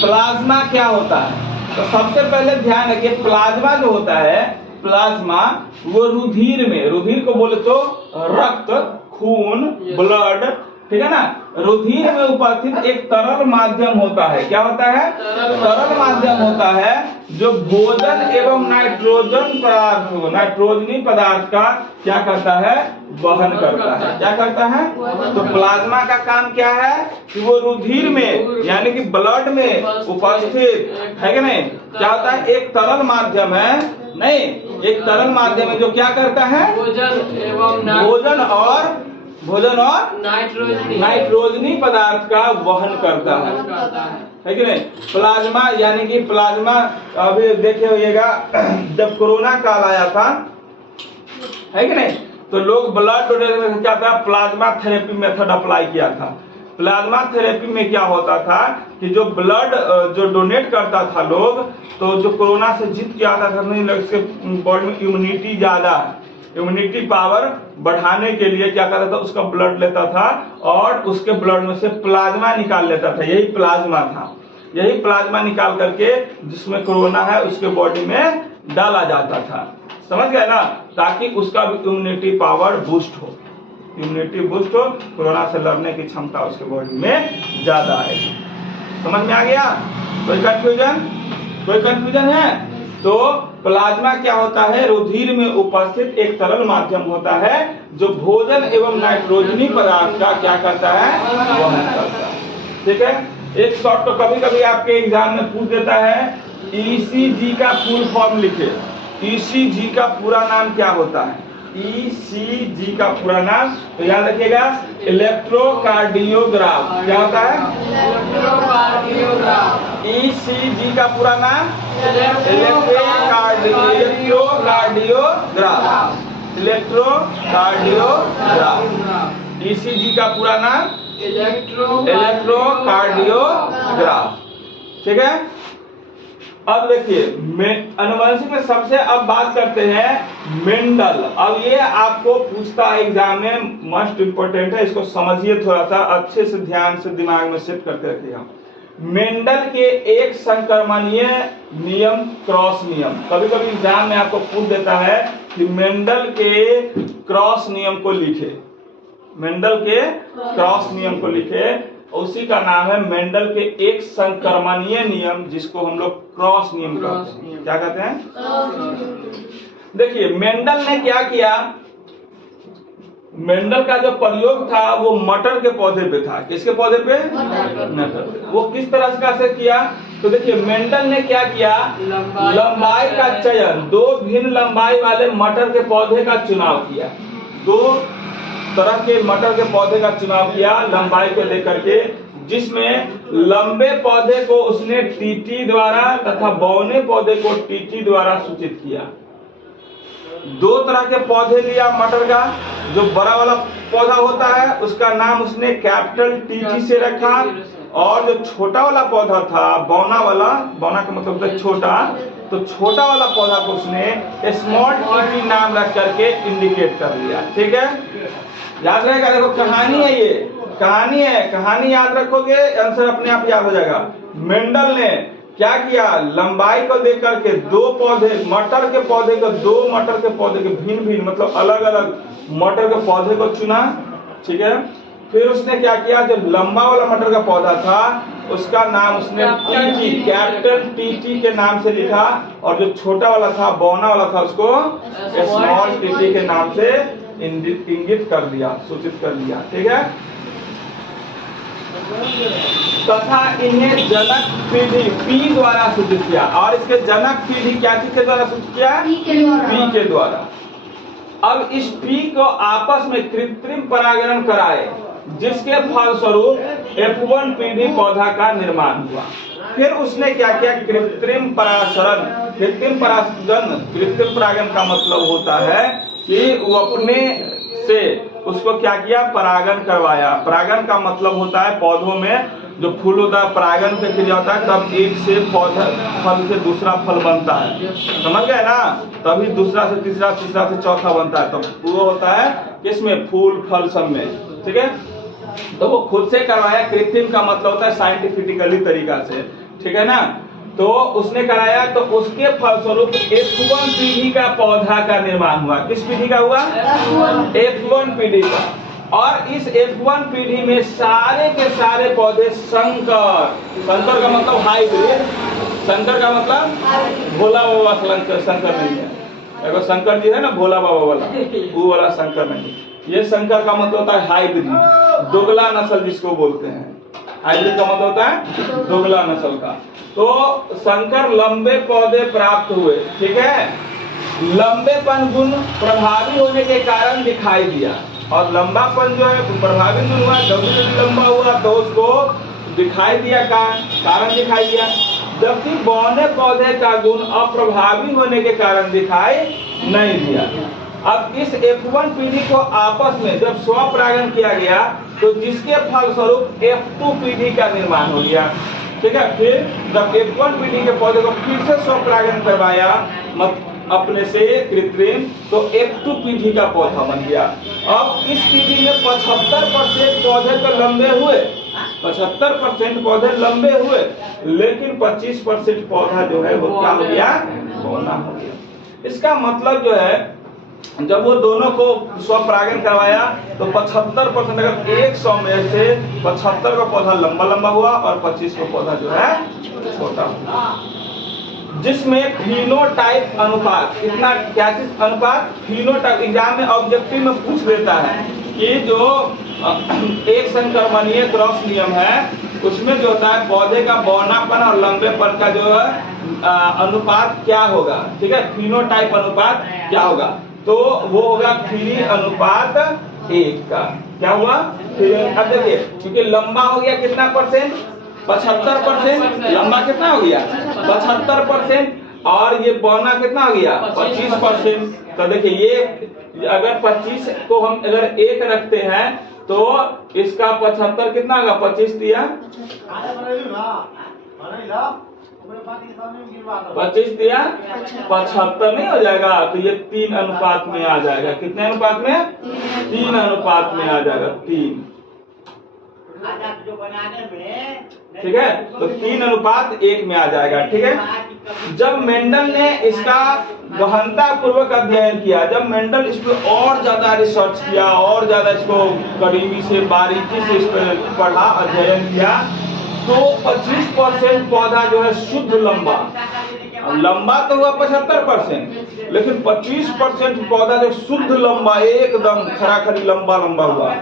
प्लाज्मा क्या होता है। तो सबसे पहले ध्यान रखिए प्लाज्मा जो होता है, प्लाज्मा वो रुधिर में, रुधिर को बोले तो रक्त, खून, ब्लड, ठीक है ना, रुधिर में उपस्थित एक तरल माध्यम होता है। क्या होता है? तरल माध्यम होता है जो भोजन एवं नाइट्रोजन पदार्थ, नाइट्रोजनी पदार्थ का क्या करता है? वहन करता है। क्या करता है? तो प्लाज्मा का काम क्या है कि वो रुधिर में यानी कि ब्लड में उपस्थित है कि नहीं, क्या होता है? एक तरल माध्यम है, नहीं एक तरल माध्यम है जो क्या करता है? भोजन और नाइट्रोजनी पदार्थ का वहन करता है कि नहीं। प्लाज्मा यानी कि प्लाज्मा, अभी देखे होइएगा जब कोरोना काल आया था, है कि नहीं, तो लोग ब्लड डोनेशन में क्या था? प्लाज्मा थेरेपी मेथड अप्लाई किया था। प्लाज्मा थेरेपी में क्या होता था कि जो ब्लड जो डोनेट करता था लोग, तो जो कोरोना से जीत के आता था, नहीं उसके बॉडी में इम्यूनिटी ज्यादा, इम्यूनिटी पावर बढ़ाने के लिए क्या करता था? उसका ब्लड लेता था और उसके ब्लड में से प्लाज्मा निकाल लेता था। यही प्लाज्मा था। यही प्लाज्मा निकाल करके जिसमें कोरोना है उसके बॉडी में डाला जाता था। समझ गए ना, ताकि उसका भी इम्यूनिटी पावर बूस्ट हो, इम्यूनिटी बूस्ट हो, कोरोना से लड़ने की क्षमता उसके बॉडी में ज्यादा आएगी। समझ में आ गया? कोई कंफ्यूजन है? तो प्लाज्मा क्या होता है? रुधिर में उपस्थित एक तरल माध्यम होता है जो भोजन एवं नाइट्रोजनी पदार्थ का क्या करता है? वहन करता है। ठीक है, एक शॉर्ट तो कभी कभी आपके एग्जाम में पूछ देता है, ईसीजी का फुल फॉर्म लिखे। ईसीजी का पूरा नाम क्या होता है? ईसीजी का पूरा नाम तो याद रखिएगा, इलेक्ट्रोकार्डियोग्राफ। क्या होता है? इलेक्ट्रोकार्डियोग्राफ। ईसीजी का पूरा नाम इलेक्ट्रोकार्डियोग्राफ। इलेक्ट्रोकार्डियोग्राफ। ईसीजी का पूरा नाम इलेक्ट्रोकार्डियोग्राफ। ठीक है। अब देखिए अनुवंशिक में सबसे अब बात करते हैं मेंडल। अब ये आपको पूछता है एग्जाम में, मस्ट इंपोर्टेंट है, इसको समझिए थोड़ा सा अच्छे से, ध्यान से दिमाग में सेट करके रखिएगा। मेंडल के एक संक्रमणीय नियम, क्रॉस नियम। कभी कभी एग्जाम में आपको पूछ देता है कि मेंडल के क्रॉस नियम को लिखे, मेंडल के क्रॉस नियम को लिखे। उसी का नाम है मेंडल के एक संक्रमणीय नियम, जिसको हम लोग क्रॉस नियम कहते हैं। क्या कहते हैं? देखिए मेंडल ने क्या किया, मेंडल का जो प्रयोग था वो मटर के पौधे पे था। किसके पौधे पे? मटर। वो किस तरह से किया? तो देखिए मेंडल ने क्या किया, लंबाई का चयन, दो भिन्न लंबाई वाले मटर के पौधे का चुनाव किया। दो तरह के मटर के पौधे का चुनाव किया लंबाई को लेकर के, जिसमें लंबे पौधे को उसने टीटी द्वारा तथा बौने पौधे को टीटी द्वारा सूचित किया। दो तरह के पौधे लिया मटर का, जो बड़ा वाला पौधा होता है उसका नाम उसने कैपिटल टीटी से रखा, और जो छोटा वाला पौधा था बौना वाला, बौना का मतलब है छोटा, तो छोटा वाला पौधा को उसने स्मॉल टीटी नाम रख करके इंडिकेट कर दिया। ठीक है, याद रहेगा। देखो कहानी है, ये कहानी है, कहानी याद रखोगे आंसर अपने आप याद हो जाएगा। मेंडल ने क्या किया, लंबाई को देख करके दो पौधे, मटर के पौधे को, दो मटर के पौधे के भिन्न भिन्न मतलब अलग अलग मटर के पौधे को चुना। ठीक है, फिर उसने क्या किया, जो लंबा वाला मटर का पौधा था उसका नाम उसने टीटी, कैपिटल टीटी के नाम से लिखा, और जो छोटा वाला था बौना वाला था उसको स्मॉल टीटी के नाम से इंगित कर दिया, सूचित कर दिया। ठीक है, तथा इन्हें जनक पीढ़ी पी द्वारा सूचित किया। और इसके जनक पीढ़ी क्या चीज के द्वारा सूचित किया? पी के द्वारा। अब इस पी को आपस में कृत्रिम परागण कराए, जिसके फलस्वरूप F1 पीढ़ी पौधा का निर्माण हुआ। फिर उसने क्या किया, कृत्रिम परागण। कृत्रिम परागण का मतलब होता है कि वो अपने से उसको क्या किया, परागण करवाया। परागण का मतलब होता है पौधों में जो फूल होता है परागण से क्रिया होता है, तब एक से पौधा फल से दूसरा फल बनता है, समझ गए ना। तभी दूसरा से तीसरा, तीसरा से चौथा बनता है। तो वो होता है किसमें, फूल फल सब में, ठीक है। तो वो खुद से करवाया। कृत्रिम का मतलब होता है साइंटिफिकली तरीका से, ठीक है ना। तो उसने कराया, तो उसके फलस्वरूप F1 पीढ़ी का पौधा का निर्माण हुआ। किस पीढ़ी का हुआ, F1 पीढ़ी का। और इस F1 पीढ़ी में सारे के सारे पौधे संकर, संकर का मतलब हाइब्रिड, संकर का मतलब भोला बाबा शंकर नहीं है। देखो शंकर जी है ना भोला बाबा वाला, वो वाला शंकर नहीं। ये शंकर का मतलब होता है हाइब्रिड, दोगला नस्ल जिसको बोलते हैं। हाइब्रिड का मतलब होता है दोगला नस्ल का। तो संकर लंबे पौधे प्राप्त हुए, ठीक है। लंबेपन गुण प्रभावी होने के कारण दिखाई दिया, और लंबापन जो है प्रभावी गुण हुआ, जब लंबा हुआ तो उसको दिखाई दिया, कारण दिखाई दिया। जबकि बौने पौधे का गुण अप्रभावी होने के कारण दिखाई नहीं दिया। अब इस F1 पीढ़ी को आपस में जब स्वपरागण किया गया, तो जिसके फलस्वरूप F2 पीढ़ी का निर्माण हो गया, ठीक है। फिर जब F1 पीढ़ी के पौधे को फिर से स्वपरागण करवाया अपने से कृत्रिम, तो F2 पीढ़ी का पौधा बन गया। अब इस पीढ़ी में 75% पौधे तो लंबे हुए, 75% पौधे लंबे हुए, लेकिन 25% पौधा जो है वो क्या हो गया, बौना हो गया। इसका मतलब जो है जब वो दोनों को स्वपरागण करवाया, तो 75%, अगर 100 में से 75 का पौधा लंबा लंबा हुआ और 25 का पौधा जो है छोटा हुआ। जिसमें फिनोटाइप अनुपात, कितना, क्या चीज अनुपात, फिनोटाइप। एग्जाम में ऑब्जेक्टिव में पूछ लेता है कि जो एक संक्रमणीय क्रॉस नियम है, उसमें जो होता है पौधे का बौनापन और लंबेपन का जो है अनुपात क्या होगा, ठीक है। फिनोटाइप अनुपात क्या होगा, तो वो होगा 3:1 का। क्या हुआ, अब देखिए, क्योंकि लंबा हो गया कितना परसेंट, 75%, लंबा कितना हो गया 75%, और ये बौना कितना हो गया 25%। तो देखिए ये अगर 25 को हम अगर 1 रखते हैं, तो इसका 75 कितना होगा, 25 दिया 25 दिया 75 नहीं हो जाएगा, तो ये 3 अनुपात में आ जाएगा। कितने अनुपात में, 3 अनुपात में आ जाएगा, 3, ठीक है। तो 3:1 में आ जाएगा, ठीक है। जब मेंडल ने इसका गहनता पूर्वक अध्ययन किया, जब मेंडल इस पर और ज्यादा रिसर्च किया, और ज्यादा इसको करीबी से बारीकी से इस पर पढ़ा, अध्ययन किया, तो 25% पौधा जो है शुद्ध लंबा, लंबा तो हुआ 75%, लेकिन 25% पौधा जो शुद्ध लंबा, एकदम खराखरी लंबा लंबा हुआ।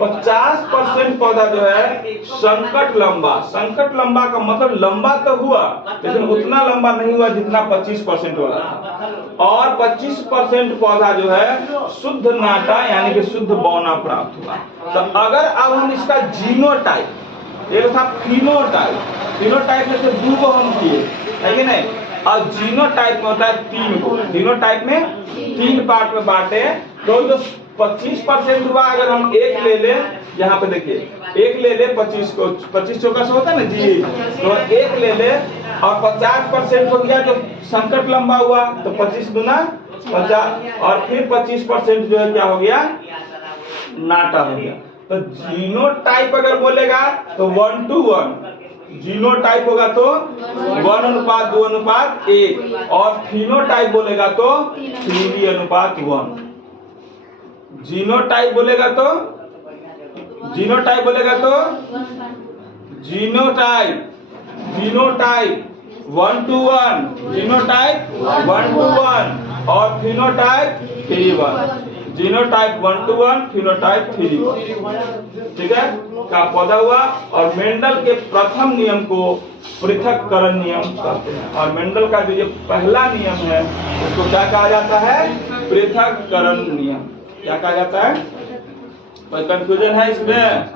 50% पौधा जो है संकट लंबा। संकट लंबा का मतलब लंबा तो हुआ, लेकिन उतना लंबा नहीं हुआ जितना 25% वाला था। और 25% पौधा जो है शुद्ध नाटा यानी कि शुद्ध बौना प्राप्त हुआ। तो अगर अब हम इसका जीनोटाइप, ये था फिनोटाइप, फिनोटाइप में से 2 को हम किए, है कि नहीं। और जीनोटाइप में होता है 3 को, जीनोटाइप में 3 पार्ट में बांटे। तो जो 25% हुआ, अगर हम 1 ले ले, यहाँ पे देखिए 1 ले ले 25 को, 25 चौका से होता है ना जी, तो 1 ले ले, और 50% हो गया जो संकट लंबा हुआ, तो 25 गुना 50, और फिर 25% जो है क्या हो गया, नाटा हो गया। तो जीनोटाइप अगर बोलेगा तो 1:1, जीनोटाइप होगा तो 1:2:1, और फिनोटाइप बोलेगा तो 3:1। जीनोटाइप बोलेगा तो जीनोटाइप 1:1, जीनोटाइप 1:1, और फिनोटाइप 3:1। जीनोटाइप 1:1, फिनोटाइप 3:1, ठीक है, का पौधा हुआ। और मेंडल के प्रथम नियम को पृथक्करण नियम कहते हैं। और मेंडल का जो ये पहला नियम है, उसको क्या कहा जाता है, पृथक्करण नियम। क्या कहा जाता है, कोई कंफ्यूजन है इसमें,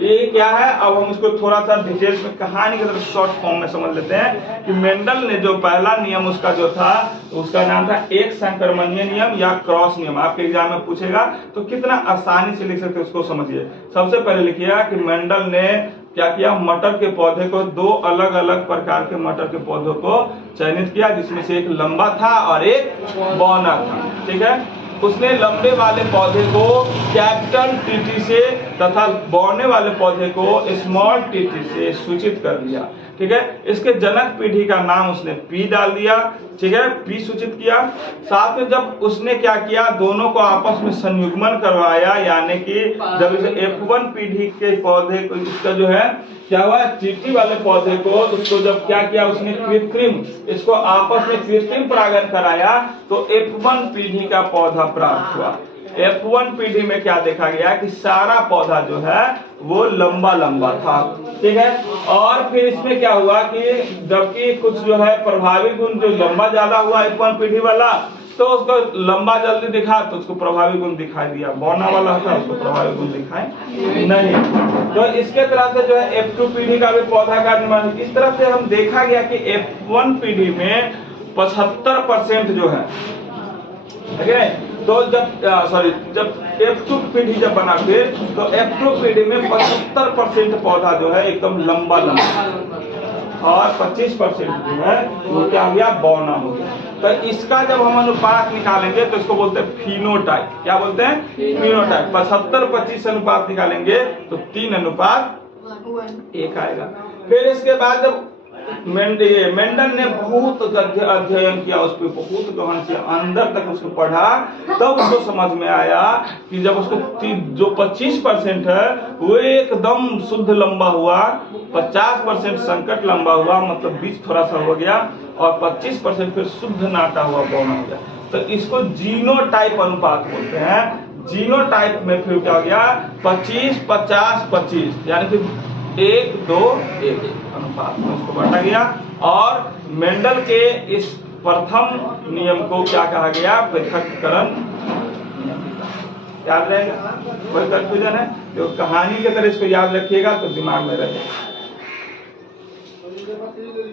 ये क्या है, अब हम उसको थोड़ा सा डिटेल्स में कहानी की तरफ शॉर्ट फॉर्म में समझ लेते हैं कि मेंडल ने जो पहला नियम उसका जो था उसका नाम था एक संक्रमणीय नियम या क्रॉस नियम। आपके एग्जाम में पूछेगा तो कितना आसानी से लिख सकते उसको समझिए। सबसे पहले लिखिएगा कि मेंडल ने क्या किया, मटर के पौधे को, दो अलग अलग प्रकार के मटर के पौधों को चयनित किया, जिसमें से एक लंबा था और एक बौना था। ठीक है, उसने लंबे वाले पौधे को कैपिटल टीटी से तथा बौने वाले पौधे को स्मॉल टीटी से सूचित कर दिया। ठीक है, इसके जनक पीढ़ी का नाम उसने पी डाल दिया। ठीक है, पी सूचित किया। साथ में जब उसने क्या किया, दोनों को आपस में संयुग्मन करवाया, यानी कि जब इसे F1 पीढ़ी के पौधे को, इसका जो है क्या हुआ, टीटी वाले पौधे को, उसको जब क्या किया उसने कृत्रिम, इसको आपस में कृत्रिम परागण कराया तो F1 पीढ़ी का पौधा प्राप्त हुआ। F1 पीढ़ी में क्या देखा गया कि सारा पौधा जो है वो लंबा लंबा था। ठीक है, और फिर इसमें क्या हुआ कि जबकि कुछ जो है प्रभावी गुण, जो लंबा ज्यादा हुआ F1 पीढ़ी वाला, तो उसको लंबा जल्दी दिखा तो उसको प्रभावी गुण दिखाई दिया, बौना वाला था उसको प्रभावी गुण दिखाई नहीं। तो इसके तरह से जो है F2 पीढ़ी का भी पौधा का निर्माण, इस तरह से हम देखा गया कि F1 पीढ़ी में 75% जो है, ठीक है, तो जब F2 पीढ़ी जब बना फिर तो F2 पीढ़ी में 75% पौधा जो है एकदम लंबा लंबा और 25% जो है वो क्या हो गया, बौना हो गया। तो इसका जब हम अनुपात निकालेंगे तो इसको बोलते हैं फिनोटाइप। क्या बोलते हैं, फिनोटाइप। 75-25 अनुपात निकालेंगे तो 3:1 आएगा। फिर इसके बाद जब मेंडल ने बहुत अध्ययन किया, उस पर बहुत गहन से अंदर तक उसको पढ़ा, तब उसको समझ में आया कि जब उसको जो 25% है वो एकदम शुद्ध लंबा हुआ, 50% संकट लंबा हुआ, मतलब बीच थोड़ा सा हो गया, और 25% फिर शुद्ध नाटा हुआ बौना हो गया। तो इसको जीनोटाइप अनुपात बोलते हैं। जीनोटाइप में फिर क्या हो गया, 25-50-25, यानी कि 1-2-1 अनुपात में उसको बांटा गया। और मेंडल के इस प्रथम नियम को क्या कहा गया, पृथक्करण। याद रहेगा, कोई कंफ्यूजन है तो कहानी की तरह इसको याद रखिएगा तो दिमाग में रहेगा।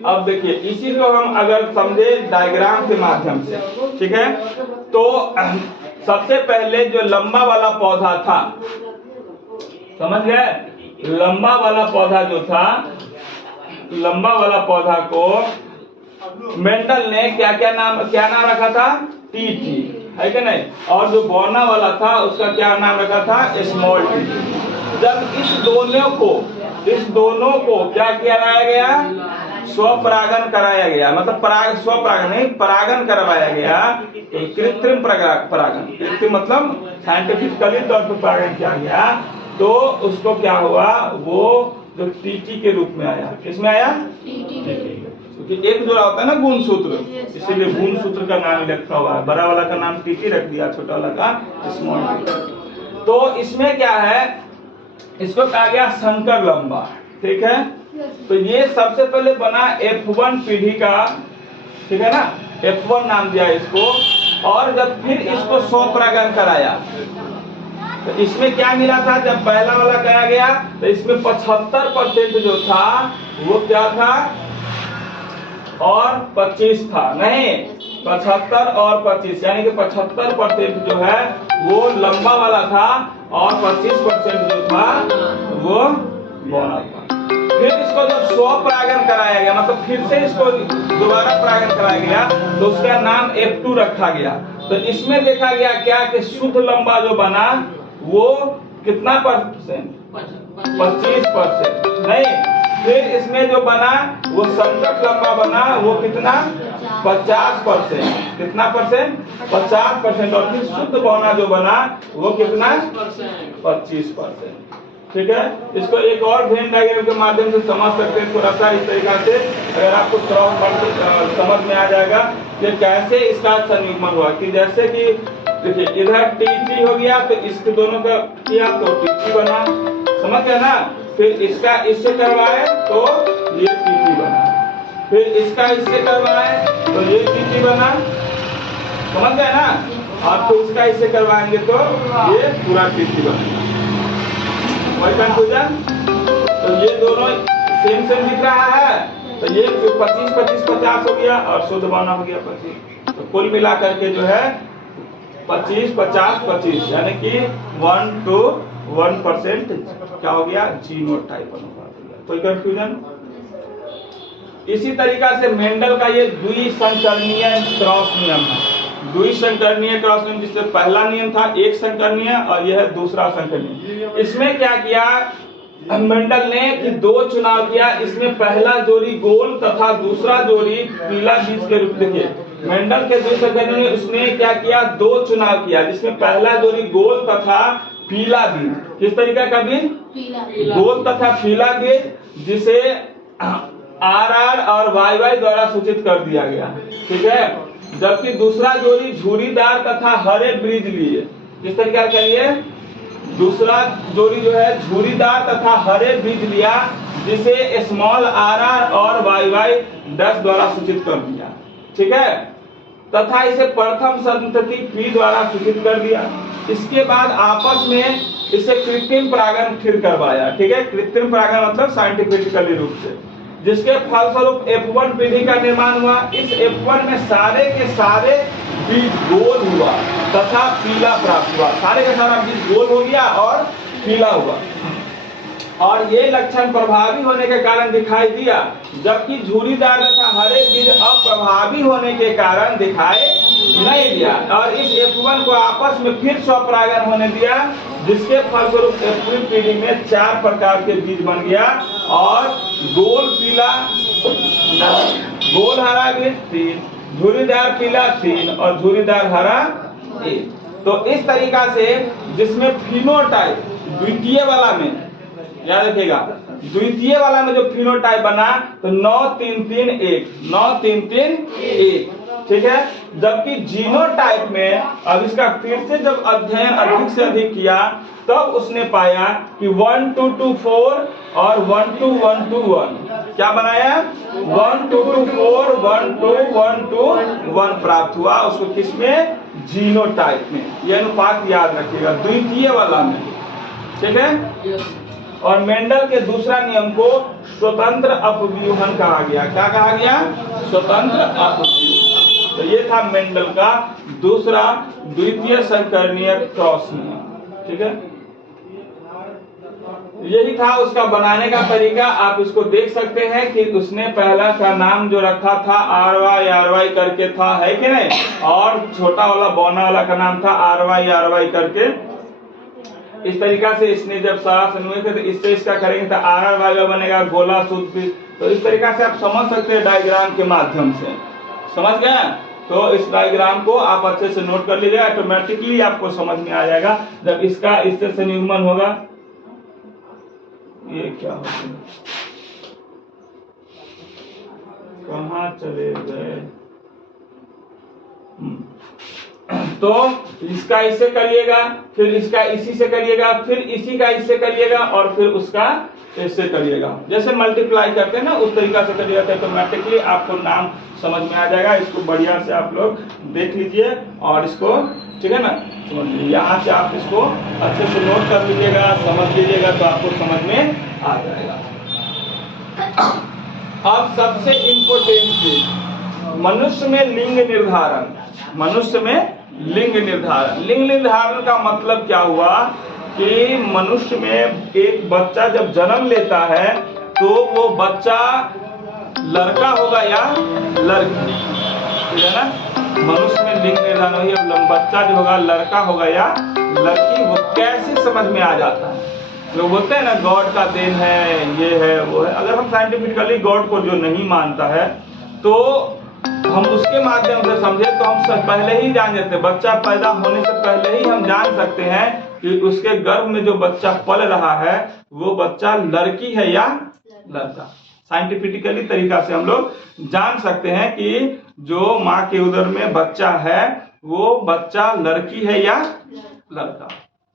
अब देखिए, इसी को हम अगर समझे डायग्राम के माध्यम से, ठीक है, तो सबसे पहले जो लंबा वाला पौधा था, समझ गए, लंबा वाला पौधा जो था, लंबा वाला पौधा को मेंडल ने क्या नाम रखा था, टीटी, है कि नहीं, और जो बौना वाला था उसका क्या नाम रखा था, स्मॉल टीटी। जब इस दोनों को क्या कराया गया, स्वपरागन कराया गया, मतलब स्वपरागन नहीं, परागन करवाया गया, तो कृत्रिम परागन, कृत्रिम मतलब साइंटिफिकली तौर पर परागन किया गया, तो उसको क्या हुआ, वो जो टीटी के रूप में आया। किसमें आया, क्योंकि एक जोड़ा होता है ना गुणसूत्र, इसीलिए गुणसूत्र का नाम लिखा हुआ है। बड़ा वाला का नाम टीटी रख दिया, छोटा वाला का स्मॉल टीटी। तो इसमें क्या है, इसको कहा गया संकर लंबा। ठीक है, तो ये सबसे पहले बना F1 पीढ़ी का, ठीक है ना, F1 नाम दिया इसको। और जब फिर इसको स्वपरागन कराया तो इसमें क्या मिला था, जब पहला वाला कराया गया तो इसमें 75% जो था वो क्या था, और 25 था, नहीं 75 और 25, यानी कि 75% जो है वो लंबा वाला था और 25% जो था वो बौना था। फिर इसको जब स्वपरागन कराया गया, मतलब फिर से इसको दोबारा परागन कराया गया, तो उसका नाम F2 रखा गया। तो इसमें देखा गया क्या कि शुद्ध लंबा जो बना वो कितना %, 25%, नहीं, फिर इसमें जो बना वो संकट लंबा बना, वो कितना, 50%, कितना %, 50%, और फिर शुद्ध बौना जो बना वो कितना, 25%। ठीक है, इसको एक और वेन डायग्राम के माध्यम से समझ सकते हैं थोड़ा सा इस तरीका से, अगर आपको थोड़ा समझ में आ जाएगा कि कैसे इसका संयुग्मन हुआ। कि जैसे कि देखिए, इधर टीटी हो गया तो इसके दोनों का किया तो टीटी बना, समझ गए ना, फिर इसका इससे करवाए तो ये टीटी बना, फिर इसका इससे करवाए तो ये टीटी बना, समझ गए ना, और फिर इसका इससे करवाएंगे तो ये पूरा टीटी बना। कोई कंफ्यूजन? तो ये दोनों सेम सेम दिख रहा है, तो ये 25 25 50 हो गया और शुद्ध बना हो गया 25। तो कुल मिला करके जो है 25 50 25 यानी कि 1 to 1% क्या हो गया, जीनोटाइप अनुपात हो गया। कोई कंफ्यूजन? इसी तरीका से मेंडल का ये द्विसंकरणीय क्रॉस नियम है। द्विसंकरणीय क्रॉस नियम, जिससे पहला नियम था एक संकरणीय और यह है दूसरा संकरणीय। इसमें क्या किया मेंडल ने कि दो चुनाव किया। इसमें पहला जोड़ी गोल तथा दूसरा जोड़ी पीला बीज के रूप में किया। मेंडल के द्विसंकरणीय में उसने क्या किया, दो चुनाव किया, जिसमें पहला जोड़ी गोल तथा पीला बीज। किस तरीका का बीज? गोल तथा पीला बीज, जिसे RR और YY द्वारा सूचित कर दिया गया। ठीक है। जबकि दूसरा जोड़ी झुर्रीदार तथा हरे बीज लिए। किस तरीका का लिए? दूसरा जोड़ी जो है झुर्रीदार तथा हरे बीज लिया, जिसे स्मॉल RR और YY 10 द्वारा सूचित कर दिया। ठीक है। तथा इसे प्रथम संतति P द्वारा सूचित कर दिया। इसके बाद आपस में इसे कृत्रिम परागण फिर करवाया। ठीक है। कृत्रिम परागण मतलब साइंटिफिकली रूप से, जिसके फलस्वरूप F1 पीढ़ी का निर्माण हुआ। इस F1 में सारे के सारे बीज गोल हुआ तथा पीला प्राप्त हुआ। सारे का सारा बीज गोल हो गया और पीला हुआ, और ये लक्षण प्रभावी होने के कारण दिखाई दिया, जबकि झुर्रीदार तथा हरे बीज अप्रभावी होने के कारण दिखाई नहीं दिया। और इस F1 को आपस में फिर स्वपरागण होने दिया, जिसके फलस्वरूप F2 पीढ़ी में 4 प्रकार के बीज बन गया, और गोल पीला, गोल हरा बीज 3, झुर्रीदार पीला 3 और झुर्रीदार हरा 1। तो इस तरीका से जिसमें फिनोटाइप द्वितीय वाला में, याद रखिएगा, द्वितीय वाला में जो फिनोटाइप बना तो 9 3 3 1, 9 3 3 1। ठीक है। जबकि जीनोटाइप में अब इसका फिर से जब अध्ययन अधिक से अधिक किया, तब उसने पाया कि 1 2 2 4 और 1 2 1 2 1 क्या बनाया, 1 2 2 4 1 2 1 2 1 प्राप्त हुआ। उसको किसमें? जीनोटाइप में। यह अनुपात याद रखिएगा, द्वितीय वाला में। ठीक है। और मेंडल के दूसरा नियम को स्वतंत्र अपव्यूहन कहा गया। क्या कहा गया? स्वतंत्र अपव्यूहन। तो ये था मेंडल का दूसरा द्वितीय संकरणीय क्रॉस नियम। ठीक है। यही था उसका बनाने का तरीका। आप इसको देख सकते हैं कि उसने पहला का नाम जो रखा था RY करके था, है कि नहीं, और छोटा वाला बौना वाला का नाम था RY करके। इस तरीका से इसने जब सारा समूह थे, तो इससे इसका करेंगे तो RY बनेगा गोला शुद्ध। तो इस तरीका से आप समझ सकते हैं डायग्राम के माध्यम से। समझ गए? तो इस डायग्राम को आप अच्छे से नोट कर लीजिएगा, ऑटोमेटिकली आपको समझ में आ जाएगा जब इसका इससे संयुग्मन होगा। ये क्या होगा, कहाँ चले गए? तो इसका इससे करिएगा, फिर इसका इसी से करिएगा, फिर इसी का इससे करिएगा, और फिर उसका इससे करिएगा। जैसे मल्टीप्लाई करते हैं ना, उस तरीका से करिएगा तो ऑटोमेटिकली आपको नाम समझ में आ जाएगा। इसको बढ़िया से आप लोग देख लीजिए और इसको, ठीक है ना, समझ लीजिए। यहाँ से आप इसको अच्छे से नोट कर लीजिएगा, समझ लीजिएगा, तो आपको समझ में आ जाएगा। अब सबसे इम्पोर्टेंट चीज, मनुष्य में लिंग निर्धारण। मनुष्य में लिंग निर्धारण। लिंग निर्धारण का मतलब क्या हुआ कि मनुष्य में एक बच्चा जब जन्म लेता है तो वो बच्चा लड़का होगा या लड़की, ठीक है ना। मनुष्य में लिंग निर्धारण हुई, बच्चा जो होगा लड़का होगा या लड़की, वो कैसे समझ में आ जाता है। लोग बोलते हैं ना गॉड का देन है, ये है वो है। अगर हम साइंटिफिकली गॉड को जो नहीं मानता है तो हम उसके माध्यम से समझे तो हम पहले ही जान जाते हैं, बच्चा पैदा होने से पहले ही हम जान सकते हैं कि उसके गर्भ में जो बच्चा पल रहा है वो बच्चा लड़की है या लड़का। साइंटिफिकली तरीका से हम लोग जान सकते हैं कि जो माँ के उदर में बच्चा है वो बच्चा लड़की है या लड़का,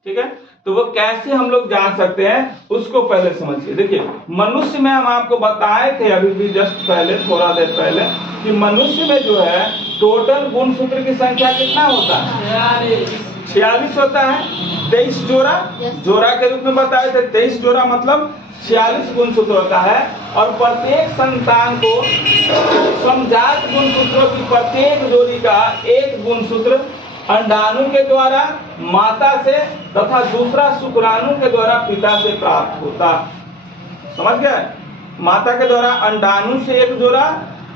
ठीक है। तो वो कैसे हम लोग जान सकते हैं उसको पहले समझिए। देखिए, मनुष्य में हम आपको बताए थे अभी भी जस्ट पहले, थोड़ा देर पहले, कि मनुष्य में जो है टोटल गुणसूत्र की संख्या कितना होता है? 46 होता है। 23 जोड़ा जोड़ा के रूप में बताए थे। 23 जोड़ा मतलब 46 गुणसूत्र होता है और प्रत्येक संतान को समजात गुणसूत्रों की प्रत्येक जोड़ी का एक गुणसूत्र अंडाणु के द्वारा माता से तथा दूसरा शुक्राणु के द्वारा पिता से प्राप्त होता। समझ गए? माता के द्वारा अंडाणु से एक जोड़ा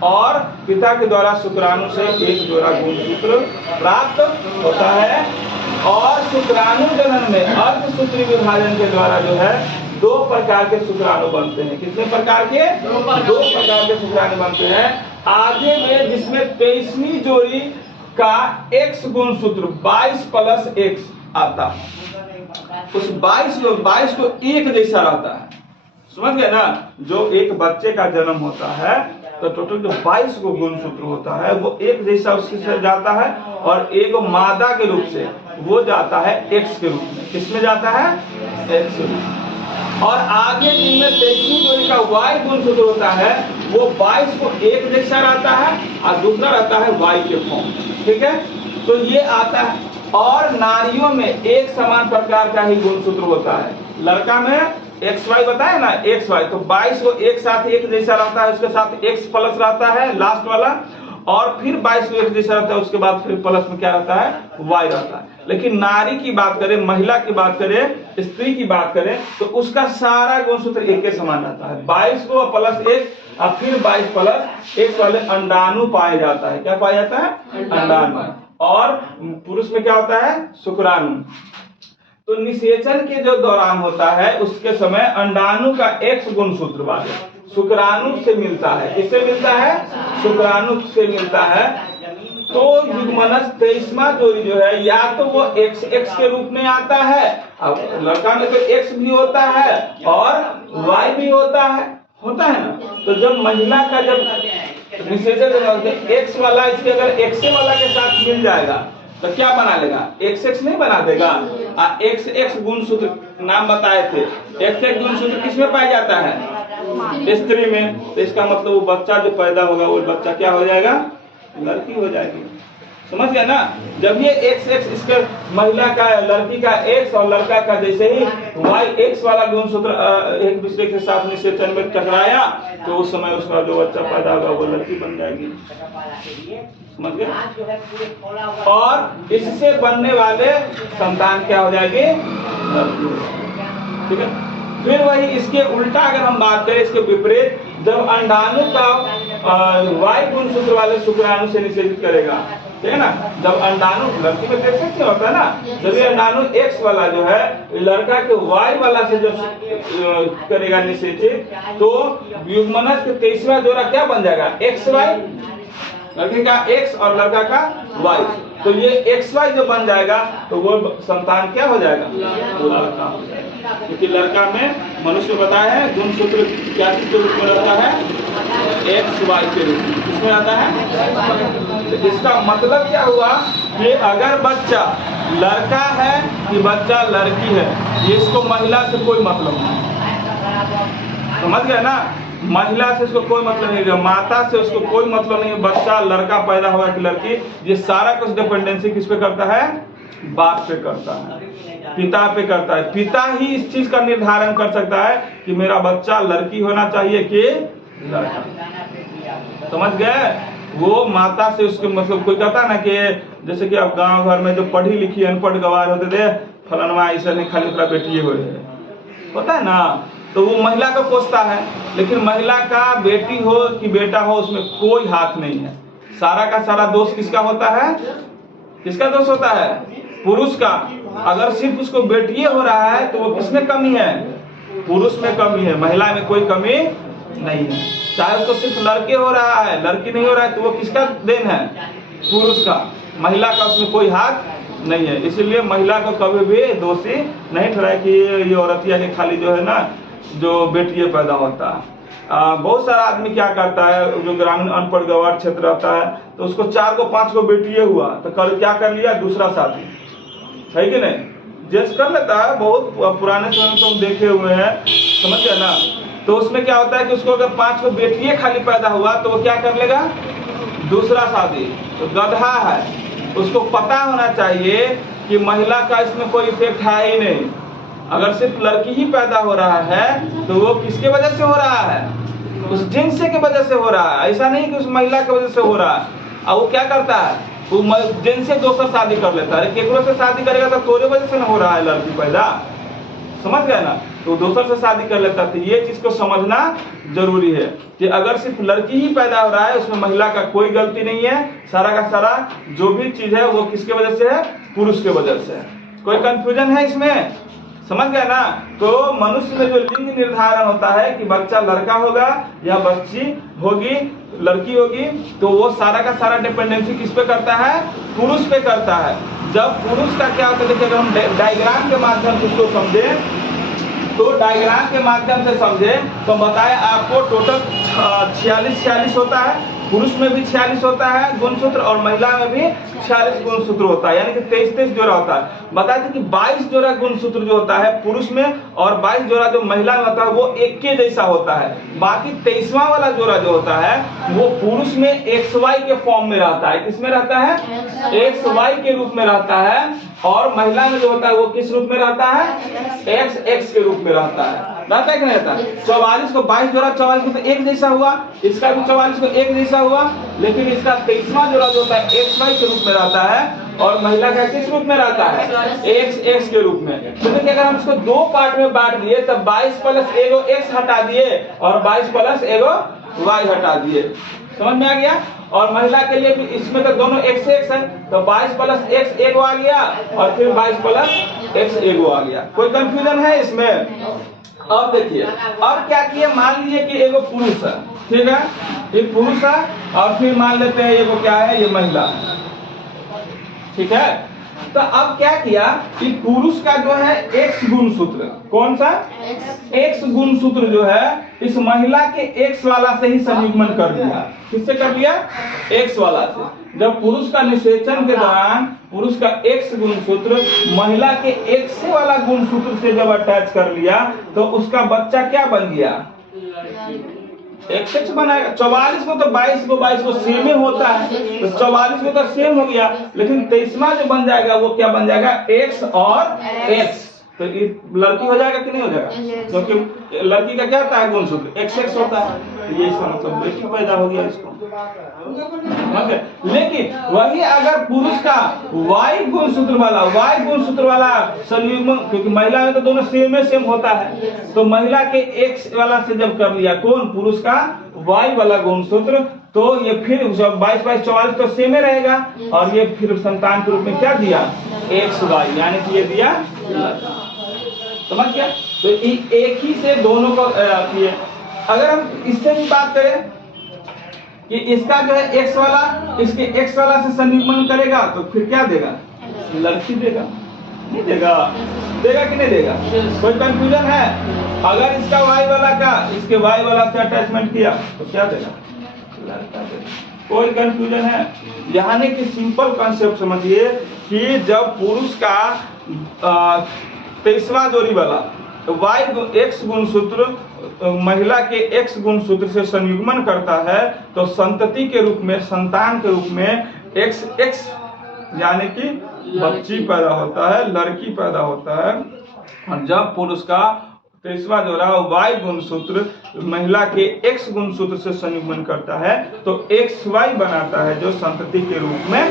और पिता के द्वारा शुक्राणु से एक जोड़ा गुणसूत्र प्राप्त होता है। और शुक्राणु जनन में अर्धसूत्री विभाजन के द्वारा जो है 2 प्रकार के शुक्राणु बनते हैं। कितने प्रकार के? 2 प्रकार के शुक्राणु बनते हैं। आगे में जिसमें 23वीं जोड़ी का X गुणसूत्र 22 प्लस X आता है, उस 22 को एक जैसा रहता है। समझ गए ना? जो एक बच्चे का जन्म होता है तो टोटल जो 22 को गुणसूत्र होता है वो एक जैसा उसके से जाता है और एक मादा के रूप से वो जाता है X के रूप में। किसमें जाता है? X के रूप में। और आगे जिनमें 23वीं जोड़ी का Y गुणसूत्र होता है वो 22 को एक जैसा रहता है और दूसरा रहता है Y के फॉर्म। ठीक है, तो ये आता है। और नारियों में एक समान प्रकार का ही गुणसूत्र होता है। लड़का में XY बताया ना, XY तो 22 को एक साथ एक जैसा रहता है, उसके साथ X प्लस रहता है लास्ट वाला, और फिर 22 को एक जैसा रहता है, उसके बाद फिर प्लस में क्या रहता है? Y रहता है। लेकिन नारी की बात करें, महिला की बात करें, स्त्री की बात करें तो उसका सारा गुणसूत्र एक के समान रहता है। 22 को प्लस 1 और फिर 22 प्लस 1 वाले अंडाणु पाया जाता है। क्या पाया जाता है? अंडाणु। और पुरुष में क्या होता है? शुक्राणु। तो निषेचन के जो दौरान होता है उसके समय अंडाणु का X गुणसूत्र वाले शुक्राणु से मिलता है। किससे मिलता है? शुक्राणु से मिलता है। तो युग्मनज 23वां जोड़ी जो है या तो वो XX के रूप में आता है, अब लड़का में तो X भी होता है और Y भी होता है ना। तो जब महिला का जब निषेचन X वाला इसके अगर XA वाला के साथ मिल जाएगा तो क्या बना लेगा? XX नहीं बना देगा। XX गुणसूत्र नाम बताए थे। XX गुणसूत्र किसमें पाया जाता है? स्त्री में। तो इसका मतलब वो बच्चा जो पैदा होगा वो बच्चा क्या हो जाएगा? लड़की हो जाएगी। समझ गया ना? जब ये XX इसके महिला का लड़की का X और लड़का का जैसे ही YX वाला गुणसूत्र एक दूसरे के साथ निषेचन में टकराया तो उस समय उसका जो बच्चा पैदा होगा वो लड़की बन जाएगी। समझ गए? और इससे बनने वाले संतान क्या हो जाएंगे? ठीक है। फिर वही इसके उल्टा अगर हम बात करें, इसके विपरीत, जब अंडाणु का Y गुणसूत्र वाले शुक्राणु से निषेचित करेगा, ठीक है ना, जब अंडाणु लड़की में देख सकते होता है ना, जब ये अंडाणु X वाला जो है लड़का के Y वाला से जब करेगा निषेचित तो युग्मनज के 23वां जोड़ा क्या बन जाएगा? XY, लड़के का X और लड़का का Y। तो ये XY जो बन जाएगा तो वो संतान क्या हो जाएगा? लड़का। क्योंकि लड़का में मनुष्य बताया है गुणसूत्र क्या चीज के रूप में रहता है? XY के रूप में। किसमें आता है? तो इसका मतलब क्या हुआ कि अगर बच्चा लड़का है कि बच्चा लड़की है, ये इसको महिला से कोई मतलब नहीं। समझ गए ना? महिला से उसको कोई मतलब नहीं है, माता से उसको कोई मतलब नहीं है, बच्चा लड़का पैदा होगा कि लड़की, ये सारा कुछ डिपेंडेंसी किस पे करता है? बाप पे करता है, पिता पे करता है। पिता ही इस चीज का निर्धारण कर सकता है कि मेरा बच्चा लड़की होना चाहिए कि लड़का। समझ गए? वो माता से उसके मतलब कोई कहता ना कि जैसे कि अब गांव घर में जो पढ़ी लिखी अनपढ़ गवार होते थे, फलानवा ऐसा नहीं, खाली पूरा बेटी हुए होता है ना, तो वो महिला को पोसता है। लेकिन महिला का बेटी हो कि बेटा हो उसमें कोई हाथ नहीं है। सारा का सारा दोष किसका होता है? किसका दोष होता है? पुरुष का। अगर सिर्फ उसको बेटिए हो रहा है तो वो किसमें कमी है? पुरुष में कमी है, महिला में कोई कमी नहीं है। चाहे उसको सिर्फ लड़के हो रहा है, लड़की नहीं हो रहा है, तो वो किसका देन है? पुरुष का। महिला का उसमें कोई हाथ नहीं है। इसीलिए महिला को कभी भी दोषी नहीं ठहराए कि ये औरतिया के खाली जो है ना जो बेटिए पैदा होता है। बहुत सारा आदमी क्या करता है, जो ग्रामीण अनपढ़ गवार क्षेत्र रहता है, तो उसको 4 को 5 को बेटिए हुआ तो क्या कर लिया? दूसरा शादी, है कि नहीं? जेंट्स कर लेता है, बहुत पुराने समय में तो हम देखे हुए हैं। समझ गए ना? तो उसमें क्या होता है कि उसको अगर 5 को बेटिए खाली पैदा हुआ तो वो क्या कर लेगा? दूसरा शादी। तो गधा है, उसको पता होना चाहिए कि महिला का इसमें कोई इफेक्ट है ही नहीं। अगर सिर्फ लड़की ही पैदा हो रहा है तो वो किसके वजह से हो रहा है? उस जिन्स के वजह से हो रहा है, ऐसा नहीं कि उस महिला की वजह से हो रहा है। अब वो क्या करता है, वो जिन्स से दोसर शादी कर लेता है। केकरो से शादी करेगा तो तोरे वजह से ना हो रहा है लड़की पैदा, समझ गए ना? तो दोसर से शादी कर लेता है। तो ये चीज को समझना जरूरी है कि अगर सिर्फ लड़की ही पैदा हो रहा है, उसमें महिला का कोई गलती नहीं है। सारा का सारा जो भी चीज है वो किसके वजह से है? पुरुष के वजह से है। कोई कंफ्यूजन है इसमें? समझ गए ना? तो मनुष्य में जो लिंग निर्धारण होता है कि बच्चा लड़का होगा या बच्ची होगी, लड़की होगी, तो वो सारा का सारा डिपेंडेंसी किस पे करता है? पुरुष पे करता है। जब पुरुष का क्या होता है, देखिए अगर हम डायग्राम के माध्यम से इसको समझे, तो डायग्राम के माध्यम से समझे तो बताए आपको टोटल 46 होता है। पुरुष में भी 46 होता है गुणसूत्र और महिला में भी 46 गुणसूत्र होता है, यानी कि 23 जोड़ा होता है। बताए थे कि 22 जोड़ा गुणसूत्र जो होता है पुरुष में और 22 जोड़ा जो महिला में होता है वो एक के जैसा होता है। बाकी 23वां वाला जोड़ा जो होता है वो पुरुष में XY के फॉर्म में रहता है। किसमें रहता है? XY के रूप में रहता है। और महिला में जो होता है वो किस रूप में रहता है? XX के रूप में रहता है। रहता है कि नहीं रहता? 44 को 22 जोड़ा 44 को तो एक जैसा हुआ, इसका भी 44 को एक जैसा हुआ, लेकिन इसका 23वां जोड़ा जो होता है XY के रूप में रहता है और महिला का किस रूप में रहता है? XX के रूप में। तो देखिए अगर हम इसको दो पार्ट में बांट दिए तब 22 प्लस एगो X हटा दिए और 22 प्लस एगो Y हटा दिए, समझ में आ गया? और महिला के लिए भी इसमें तो दोनों X है, तो 22 प्लस X एगो आ गया और फिर 22 प्लस X एगो आ गया। कोई कंफ्यूजन है इसमें? अब देखिए, अब क्या किए, मान लीजिए कि एगो पुरुष है, ठीक है, एक पुरुष है और फिर मान लेते हैं एगो क्या है, ये महिला है, ठीक है। तो अब क्या किया कि पुरुष का जो है X गुणसूत्र, कौन सा? X गुणसूत्र जो है इस महिला के X वाला से ही संयुग्मन कर दिया। किससे कर दिया? X वाला से। जब पुरुष का निषेचन के दौरान पुरुष का X गुणसूत्र महिला के X वाला गुणसूत्र से जब अटैच कर लिया तो उसका बच्चा क्या बन गया? XX बनाएगा। 44 को तो 22 को सेम ही होता है, तो 44 को तो सेम हो गया, लेकिन 23वां जो बन जाएगा वो क्या बन जाएगा? X और X। तो ये लड़की हो जाएगा कि नहीं हो जाएगा? क्योंकि लड़की का क्या होता है गुणसूत्र? XX होता है, तो ये इसका मतलब बेटी पैदा हो गया इसको। लेकिन वही अगर पुरुष का Y गुणसूत्र वाला संयुग्मन, क्योंकि महिला में तो दोनों सेम होता है, तो महिला के X वाला से जब कर लिया कौन? पुरुष का Y वाला गुणसूत्र, तो ये फिर 22 44 तो सेम ही रहेगा और ये फिर संतान के रूप में क्या दिया? XY, यानी कि ये दिया। समझ गया? तो एक ही से दोनों को किए। अगर हम इससे भी बात करें कि इसका जो है X वाला इसके X वाला से संयुग्मन करेगा तो फिर क्या देगा? लड़की देगा, नहीं देगा? देगा कि नहीं देगा? कोई कंफ्यूजन है? अगर इसका Y वाला का इसके Y वाला से अटैचमेंट किया तो क्या देगा? लड़का देगा। कोई कंफ्यूजन है? यानी कि सिंपल कॉन्सेप्ट समझिए कि जब पुरुष का 23वां जोड़ी वाला X गुणसूत्र महिला के X गुणसूत्र से संयुग्मन करता है तो संतति के रूप में, संतान के रूप में XX यानी कि बच्ची पैदा होता है, लड़की पैदा होता है। और जब पुरुष का 23वां जोड़ा Y गुणसूत्र महिला के X गुणसूत्र से संयुग्मन करता है तो XY बनाता है, जो संतति के रूप में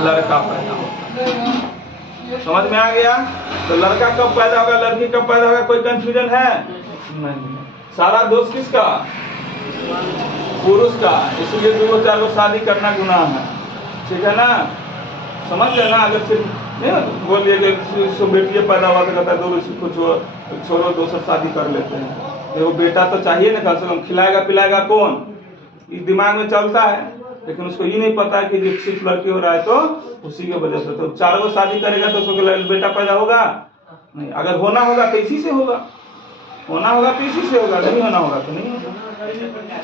लड़का पैदा होता है। समझ में आ गया? तो लड़का कब पैदा होगा, लड़की कब पैदा होगा? कोई कंफ्यूजन है? नहीं। सारा दोष किसका? पुरुष का। इसलिए 2-4 शादी करना गुनाह है, ठीक है ना? समझ गए ना? अगर सिर्फ नहीं बोलिए कि बेटियां पैदा हुआ तो कहता है दो छोड़ो दोसर शादी कर लेते हैं। देखो बेटा तो चाहिए ना, कम से कम खिलाएगा पिलाएगा कौन? इस दिमाग में चलता है, लेकिन उसको ये नहीं पता है कि सिर्फ लड़की हो रहा है तो उसी के वजह से। तो 4 शादी करेगा तो उसको बेटा पैदा होगा नहीं। अगर होना होगा तो इसी से होगा, होना होगा तो इसी से होगा, नहीं होना होगा तो नहीं होगा,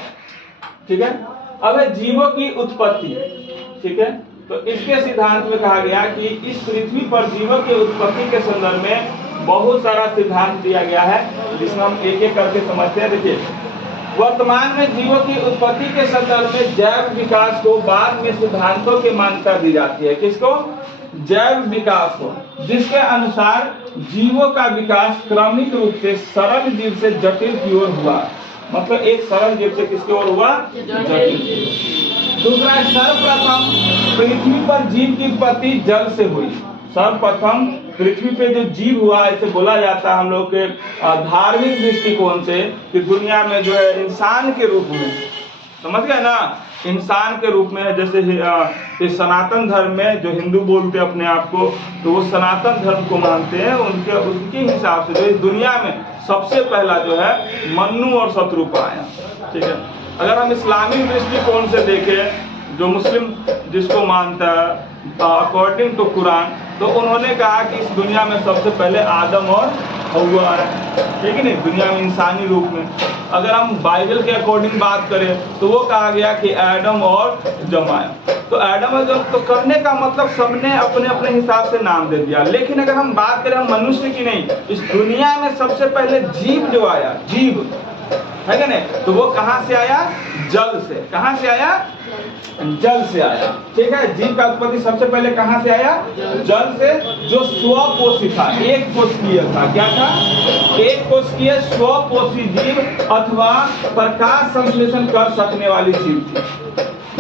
ठीक है। अब है जीवों की उत्पत्ति, ठीक है। तो इसके सिद्धांत में कहा गया कि इस पृथ्वी पर जीवों की उत्पत्ति के संदर्भ में बहुत सारा सिद्धांत दिया गया है, जिसमें हम एक एक करके समझते हैं। देखिए, वर्तमान में जीवों की उत्पत्ति के संदर्भ में जैव विकास को बाद में सिद्धांतों की मान्यता दी जाती है। किसको? जैव विकास को। जिसके अनुसार जीवों का विकास क्रमिक रूप से सरल जीव से जटिल की ओर हुआ। मतलब एक सरल जीव से किसकी ओर हुआ? जटिल। दूसरा है सर्वप्रथम पृथ्वी पर जीव की उत्पत्ति जल से हुई। सर्वप्रथम पृथ्वी पे जो जीव हुआ, ऐसे बोला जाता है हम लोग के धार्मिक दृष्टिकोण से कि दुनिया में जो है इंसान के रूप में, समझ गए ना, इंसान के रूप में, जैसे इस सनातन धर्म में जो हिंदू बोलते हैं अपने आप को, तो वो सनातन धर्म को मानते हैं। उनके हिसाब से जो इस दुनिया में सबसे पहला जो है मन्नू और शत्रुपा आया। ठीक है, अगर हम इस्लामिक दृष्टिकोण से देखें, जो मुस्लिम जिसको मानता है अकॉर्डिंग टू कुरान, तो उन्होंने कहा कि इस दुनिया में सबसे पहले आदम और हव्वा आया। ठीक है नहीं, दुनिया में इंसानी रूप में। अगर हम बाइबल के अकॉर्डिंग बात करें तो वो कहा गया कि एडम और जमाया। तो एडम और जम तो करने का मतलब सबने अपने अपने हिसाब से नाम दे दिया। लेकिन अगर हम बात करें हम मनुष्य की नहीं, इस दुनिया में सबसे पहले जीव जो आया, जीव है क्या नहीं, तो वो कहाँ से आया? जल से। कहाँ से आया? जल से आया। ठीक है, जीव का उत्पत्ति सबसे पहले कहाँ से आया? जल से, जो स्वपोषी था, एक कोशिकीय था। क्या था? एक कोशिकीय स्वपोषी जीव अथवा प्रकाश संश्लेषण कर सकने वाली जीव थी।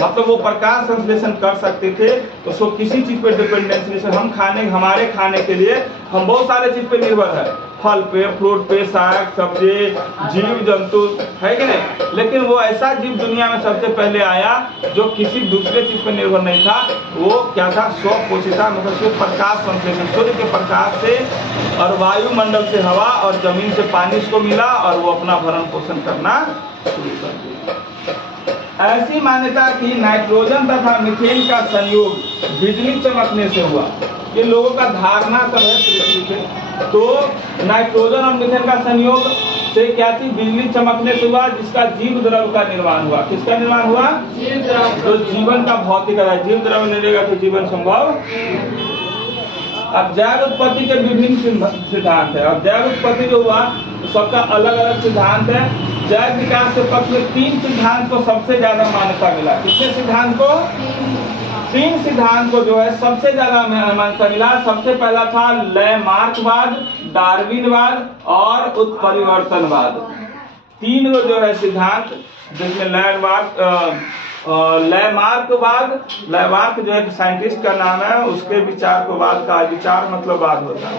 मतलब वो प्रकाश संश्लेषण कर सकते थे, तो उसको किसी चीज पे डिपेंडेंसी, जैसे हम हमारे खाने के लिए हम बहुत सारे चीज पे निर्भर है, फल पे, फ्रूट पे, साग सब्जी, जीव जंतु, है कि नहीं। लेकिन वो ऐसा जीव दुनिया में सबसे पहले आया जो किसी दूसरे चीज पर निर्भर नहीं था। वो क्या था? स्वपोषिता, मतलब सिर्फ प्रकाश संश्लेषण, सूर्य के प्रकाश से और वायुमंडल से हवा और जमीन से पानी इसको मिला और वो अपना भरण पोषण करना शुरू कर दिया। ऐसी मान्यता की नाइट्रोजन तथा मीथेन का संयोग बिजली चमकने से हुआ। ये लोगों का धारणा सब है पृथ्वी पे। तो नाइट्रोजन और मीथेन का संयोग से क्या थी? बिजली चमकने से हुआ, जिसका जीव द्रव का निर्माण हुआ। किसका निर्माण हुआ? जीव द्रव। तो जीवन का भौतिक आधार, जीव द्रव नहीं रहेगा तो जीवन संभव। अब जैव उत्पत्ति के विभिन्न सिद्धांत है। अब जैव उत्पत्ति जो हुआ सबका अलग अलग सिद्धांत है। जैव विकास के पक्ष में 3 सिद्धांत को सबसे ज्यादा मान्यता मिला। कितने सिद्धांत को? 3 सिद्धांत को जो है सबसे ज्यादा मान्यता मिला। सबसे पहला था लैमार्कवाद, डार्विनवाद और उत्परिवर्तनवाद। 3 जो है सिद्धांत, जिसमें लैमार्कवाद जो है साइंटिस्ट का नाम है, उसके विचार को वाद का, विचार मतलब वाद होता है।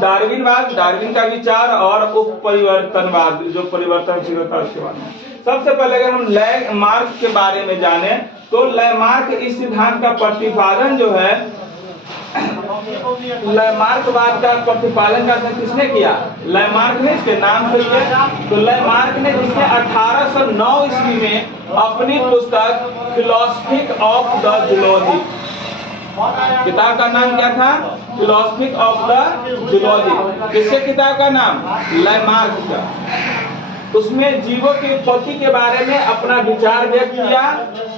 डार्विनवाद, डार्विन का विचार, और उपपरिवर्तनवाद जो परिवर्तनशील होता है उसके बारे में। सबसे पहले अगर हम लैमार्क के बारे में जाने तो लैमार्क इस सिद्धांत का प्रतिपादन जो है, लैमार्कवाद का प्रतिपादन का किसने किया? लैमार्क ने, इसके नाम से किया। तो लैमार्क ने, जिसने 1809 ईस्वी में अपनी पुस्तक फिलोसफी ऑफ द जूलॉजी, किताब का नाम क्या था? Philosophy of the zoology. किसके किताब का नाम? लैमार्क का। उसमें जीवों की उत्पत्ति के बारे में अपना विचार व्यक्त किया।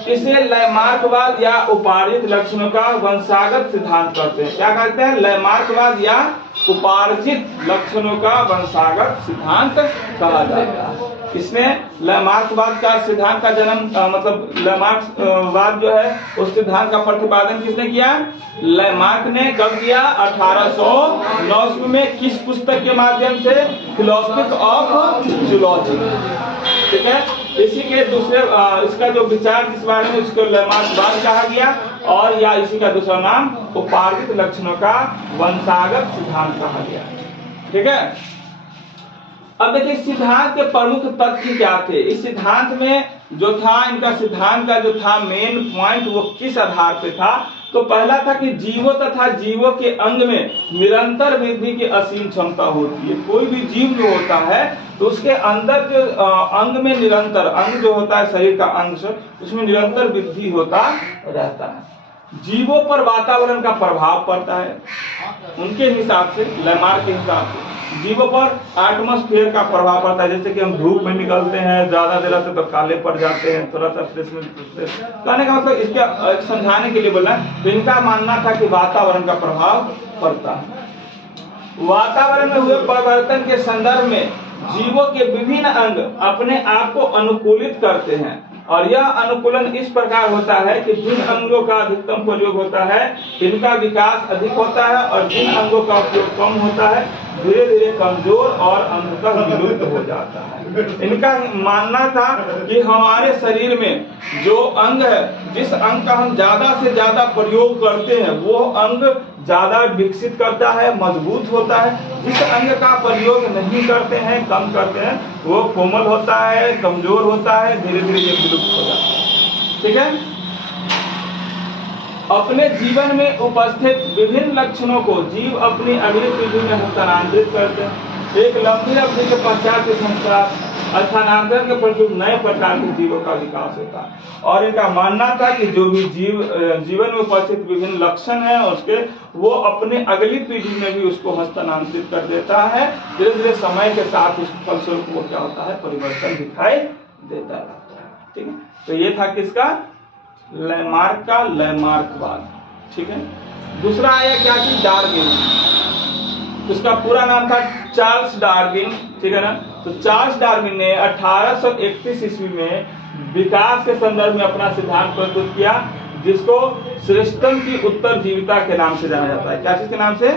इसे लैमार्कवाद या उपार्जित लक्षणों का वंशागत सिद्धांत कहते हैं। क्या कहते हैं? लैमार्कवाद या उपार्जित लक्षणों का वंशागत सिद्धांत कहा जाता है। इसमें लैमार्कवाद का सिद्धांत का जन्म मतलब लैमार्कवाद जो है उस सिद्धांत का प्रतिपादन किसने किया? लैमार्क ने। कब किया? 1809 में। किस पुस्तक के माध्यम से? Philosophy of zoology. ठीक है, इसी के दूसरे इसका जो विचार जिस बारे में, उसको लैमार्कवाद कहा गया, और या इसी का दूसरा नाम उपार्जित लक्षणों का वंशागत सिद्धांत कहा गया। ठीक है, अब देखिए सिद्धांत के प्रमुख तथ्य क्या थे। इस सिद्धांत में जो था, इनका सिद्धांत का जो था मेन पॉइंट, वो किस आधार पे था? तो पहला था कि जीवों तथा जीवों के अंग में निरंतर वृद्धि की असीम क्षमता होती है। कोई भी जीव जो होता है तो उसके अंदर जो अंग में निरंतर, अंग जो होता है शरीर का अंश, उसमें निरंतर वृद्धि होता रहता है। जीवों पर वातावरण का प्रभाव पड़ता है। उनके हिसाब से, लैमार्क के हिसाब से, जीवों पर एटमॉस्फेयर का प्रभाव पड़ता है। जैसे कि हम धूप में निकलते हैं, ज्यादा देर से तो काले पड़ जाते हैं, थोड़ा सा फ्रेश में। कहने का मतलब इसके समझाने के लिए बोला, तो इनका मानना था कि वातावरण का प्रभाव पड़ता है। वातावरण में हुए परिवर्तन के संदर्भ में जीवों के विभिन्न अंग अपने आप को अनुकूलित करते हैं। और यह अनुकूलन इस प्रकार होता है कि जिन अंगों का अधिकतम प्रयोग होता है इनका विकास अधिक होता है, और जिन अंगों का उपयोग कम होता है धीरे धीरे कमजोर और अंततः विलुप्त हो जाता है। इनका मानना था कि हमारे शरीर में जो अंग है, जिस अंग का हम ज्यादा से ज्यादा प्रयोग करते हैं वो अंग ज्यादा विकसित करता है, मजबूत होता है। जिस अंग का प्रयोग नहीं करते हैं, कम करते हैं, वो कोमल होता है, कमजोर होता है, धीरे धीरे ये विलुप्त हो जाता है। ठीक है। अपने जीवन में उपस्थित विभिन्न लक्षणों को जीव अपनी अगली पीढ़ी में हस्तांतरित करते हैं। एक लंबी अवधि के पश्चात संस्कार स्थानांतरण के प्रति नए प्रकार के जीवों का विकास होता है। और इनका मानना था कि जो भी जीवन में उपस्थित विभिन्न लक्षण है उसके, वो अपने अगली पीढ़ी में भी उसको हस्तांतरित कर देता है। धीरे धीरे समय के साथ इस फलस्वरूप वो क्या होता है, परिवर्तन दिखाई देता रहता है। ठीक है। तो ये था किसका, लैमार्क का लैमार्कवाद। ठीक है। दूसरा आया क्या कि डार्विन, उसका पूरा नाम था चार्ल्स डार्विन। ठीक है ना। तो चार्ल्स डार्विन ने 1831 ईस्वी में विकास के संदर्भ में अपना सिद्धांत प्रस्तुत किया, जिसको श्रेष्ठतम की उत्तरजीविता के नाम से जाना जाता है। क्या चीज के नाम से,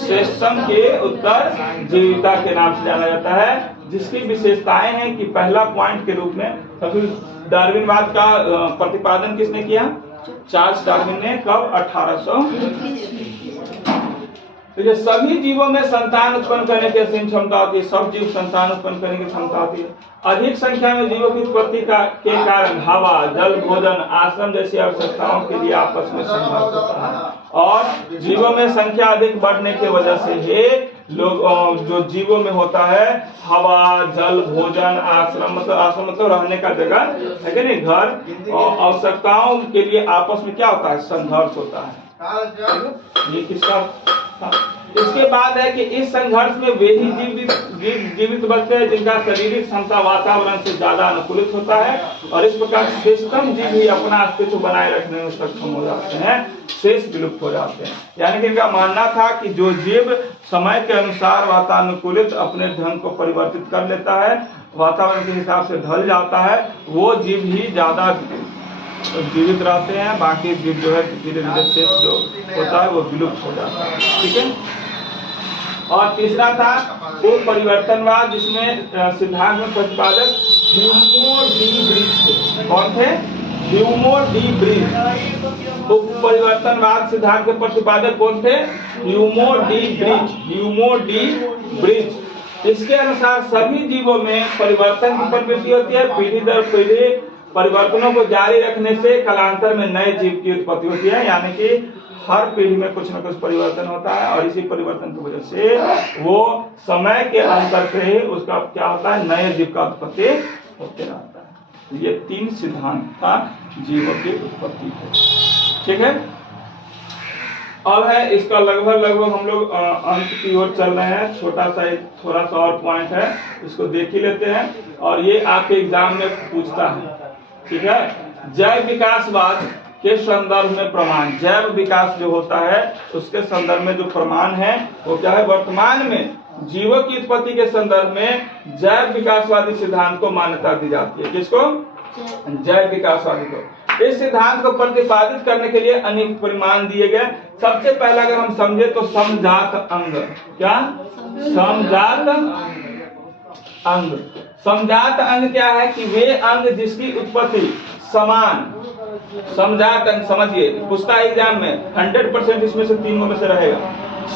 श्रेष्ठतम के उत्तरजीविता के नाम से जाना जाता है, जिसकी विशेषताएं हैं कि पहला पॉइंट के रूप में डार्विनवाद का प्रतिपादन किसने किया, चार्ल्स डार्विन ने। कब, 1800। तो ये सभी जीवों में संतान उत्पन्न करने की असीम क्षमता होती है। सब जीव संतान उत्पन्न करने की क्षमता होती है। अधिक संख्या में जीवों की उत्पत्ति के कारण हवा, जल, भोजन, आश्रम जैसी आवश्यकताओं के लिए आपस में संघर्ष होता है। और जीवों में संख्या अधिक बढ़ने की वजह से ही लोग जो जीवों में होता है हवा, जल, भोजन, आश्रम मतलब रहने का जगह है कि नहीं, घर, और आवश्यकताओं के लिए आपस में क्या होता है, संघर्ष होता है। ये किसका। इसके बाद है कि इस संघर्ष में वे ही जीवित बचते हैं जिनका शारीरिक क्षमता वातावरण से ज्यादा अनुकूलित होता है, और इस प्रकार श्रेष्ठतम जीव ही अपना अस्तित्व बनाए रखने में सक्षम हो जाते हैं, शेष विलुप्त हो जाते हैं। यानी कि इनका मानना था कि जो जीव समय के अनुसार वातानुकूलित अपने ढंग को परिवर्तित कर लेता है, वातावरण के हिसाब से ढल जाता है, वो जीव ही ज्यादा जीवित रहते हैं। बाकी जीव जो है धीरे धीरे शेष जो होता है वो विलुप्त हो जाता है। ठीक है। और तीसरा था वो परिवर्तनवाद, जिसमें सिद्धांत में प्रतिपादक ह्यूमो डी ब्रिज। कौन थे, ह्यूमो डी ब्रिज। तो परिवर्तनवाद सिद्धांत के प्रतिपादक कौन थे, Hugo de Vries. Hugo de Vries. इसके अनुसार सभी जीवों में परिवर्तन की प्रवृत्ति होती है। पीढ़ी दर पीढ़ी परिवर्तनों को जारी रखने से कालांतर में नए जीव की उत्पत्ति होती है। यानी कि हर पीढ़ी में कुछ न कुछ परिवर्तन होता है, और इसी परिवर्तन की वजह से वो समय के अंतर से उसका क्या होता है, नए जीव का उत्पत्ति होते रहता है। ये 3 सिद्धांत था जीवों की उत्पत्ति के। ठीक है। अब है इसका लगभग हम लोग अंत की ओर चल रहे हैं। छोटा सा एक थोड़ा सा और पॉइंट है, इसको देख ही लेते हैं, और ये आपके एग्जाम में पूछता है। ठीक है। जैव विकासवाद के संदर्भ में प्रमाण, जैव विकास जो होता है उसके संदर्भ में जो प्रमाण है वो क्या है, वर्तमान में जीवों की उत्पत्ति के संदर्भ में जैव विकासवादी सिद्धांत को मान्यता दी जाती है। किसको, जैव विकासवादी को। इस सिद्धांत को प्रतिपादित करने के लिए अनेक प्रमाण दिए गए। सबसे पहला अगर हम समझे तो समजात अंग। क्या, समजात अंग। समजात अंग क्या है कि वे अंग जिसकी उत्पत्ति समान, समजात अंग समझिए, पूछता है एग्जाम में 100% इसमें से 3 में से रहेगा।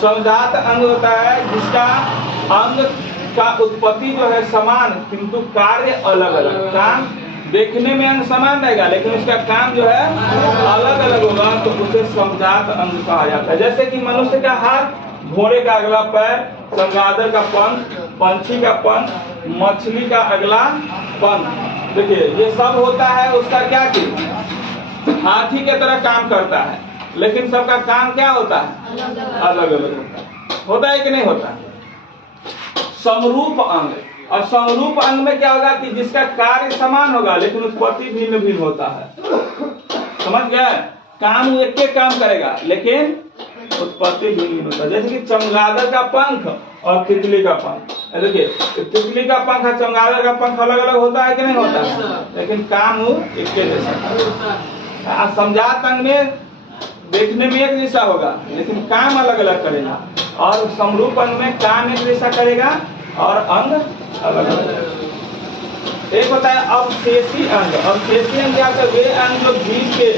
समजात अंग होता है जिसका अंग का उत्पत्ति जो है समान, किंतु कार्य अलग अलग। काम देखने में अंग समान रहेगा लेकिन उसका काम जो है अलग अलग होगा, तो उसे समजात अंग कहा जाता है। जैसे कि मनुष्य का हाथ, घोड़े का अगला पैर, चमगादड़ का पंख, पंछी का पंख, मछली का अगला पंख। देखिए ये सब होता है उसका क्या कि हाथी के तरह काम करता है, लेकिन सबका काम क्या होता है, अलग अलग होता है कि नहीं होता है। समरूप अंग, और समरूप अंग में क्या होगा कि जिसका कार्य समान होगा लेकिन उत्पत्ति भिन्न भिन्न होता है। समझ गए, काम एक के काम करेगा लेकिन उत्पत्ति भिन्न होता है। जैसे कि चमगादड़ का पंख और तितली का पंख, देखिए तितली का पंख और चमगादड़ का पंख अलग अलग होता है कि नहीं होता है, लेकिन काम वो एक के जैसा। समझात अंग में देखने में एक जैसा होगा लेकिन काम अलग अलग करेगा, और समरूप अंग में काम एक जैसा करेगा और अंग अलग अलग। एक होता है अवशेषी अंग। अवशेषी अंग क्या है? वे अंग जो जीव के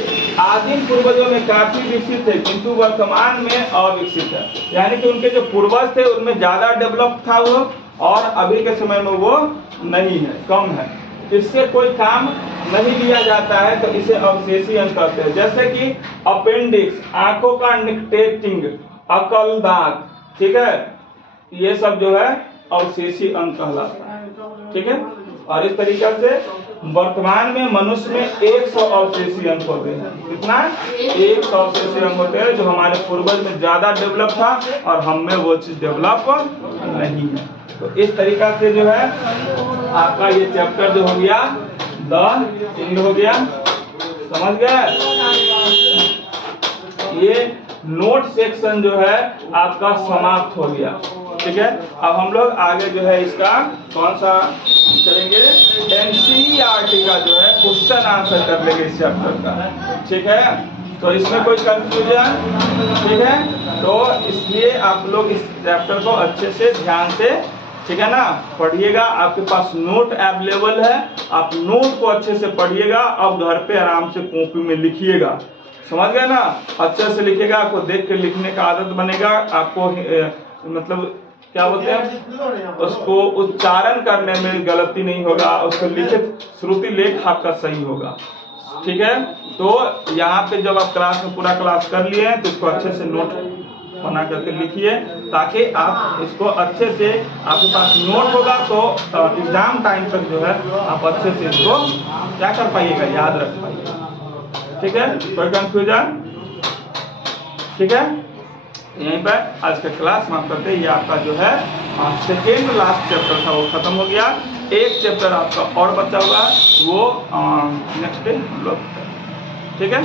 आदिम पूर्वजों में काफी विकसित है किंतु वर्तमान में अविकसित है, यानी कि उनके जो पूर्वज थे उनमें ज्यादा डेवलप था वो, और अभी के समय में वो नहीं है, कम है, इससे कोई काम नहीं लिया जाता है, तो इसे अवशेषी अंग कहते हैं। जैसे कि अपेंडिक्स, आंखों का निकटेटिंग, अकल दांत, ठीक है, ये सब जो है अवशेषी अंग कहलाता है, ठीक है। और इस तरीके से वर्तमान में मनुष्य में 100 अवशेषी अंग होते हैं। कितना? 100 अवशेषी अंग होते हैं, जो हमारे पूर्वज में ज्यादा डेवलप था और हम में वो चीज डेवलप नहीं है। तो इस तरीका से जो है आपका ये चैप्टर जो हो गया द इंग हो गया, समझ गए। ये नोट सेक्शन जो है आपका समाप्त हो गया, ठीक है। अब हम लोग आगे जो है इसका कौन सा करेंगे, एनसीईआरटी का जो है क्वेश्चन आंसर कर लेंगे इस चैप्टर का, ठीक है। तो इसमें कोई कंफ्यूजन, ठीक है, तो इसलिए आप लोग इस चैप्टर को अच्छे से ध्यान से, ठीक है ना, पढ़िएगा। आपके पास नोट अवेलेबल है, आप नोट को अच्छे से पढ़िएगा। अब घर पे आराम से कॉपी में लिखिएगा, समझ गए ना, अच्छे से लिखिएगा। आपको देख के लिखने का आदत बनेगा, आपको मतलब क्या बोलते हैं, उसको उच्चारण करने में गलती नहीं होगा, उसको लिखित श्रुति लेख आपका सही होगा, ठीक है। तो यहाँ पे जब आप क्लास में पूरा क्लास कर लिए हैं तो इसको अच्छे से नोट बना करके लिखिए, ताकि आप इसको अच्छे से, आपके पास नोट होगा तो एग्जाम टाइम तक जो है आप अच्छे से इसको क्या कर पाइएगा, याद रख पाइएगा, ठीक है। कोई कंफ्यूजन? ठीक है, यहीं पर आज का क्लास समाप्त करते हैं। ये आपका जो है सेकेंड लास्ट चैप्टर था वो खत्म हो गया। एक चैप्टर आपका और बचा हुआ है, वो नेक्स्ट डे हम लोग, ठीक है।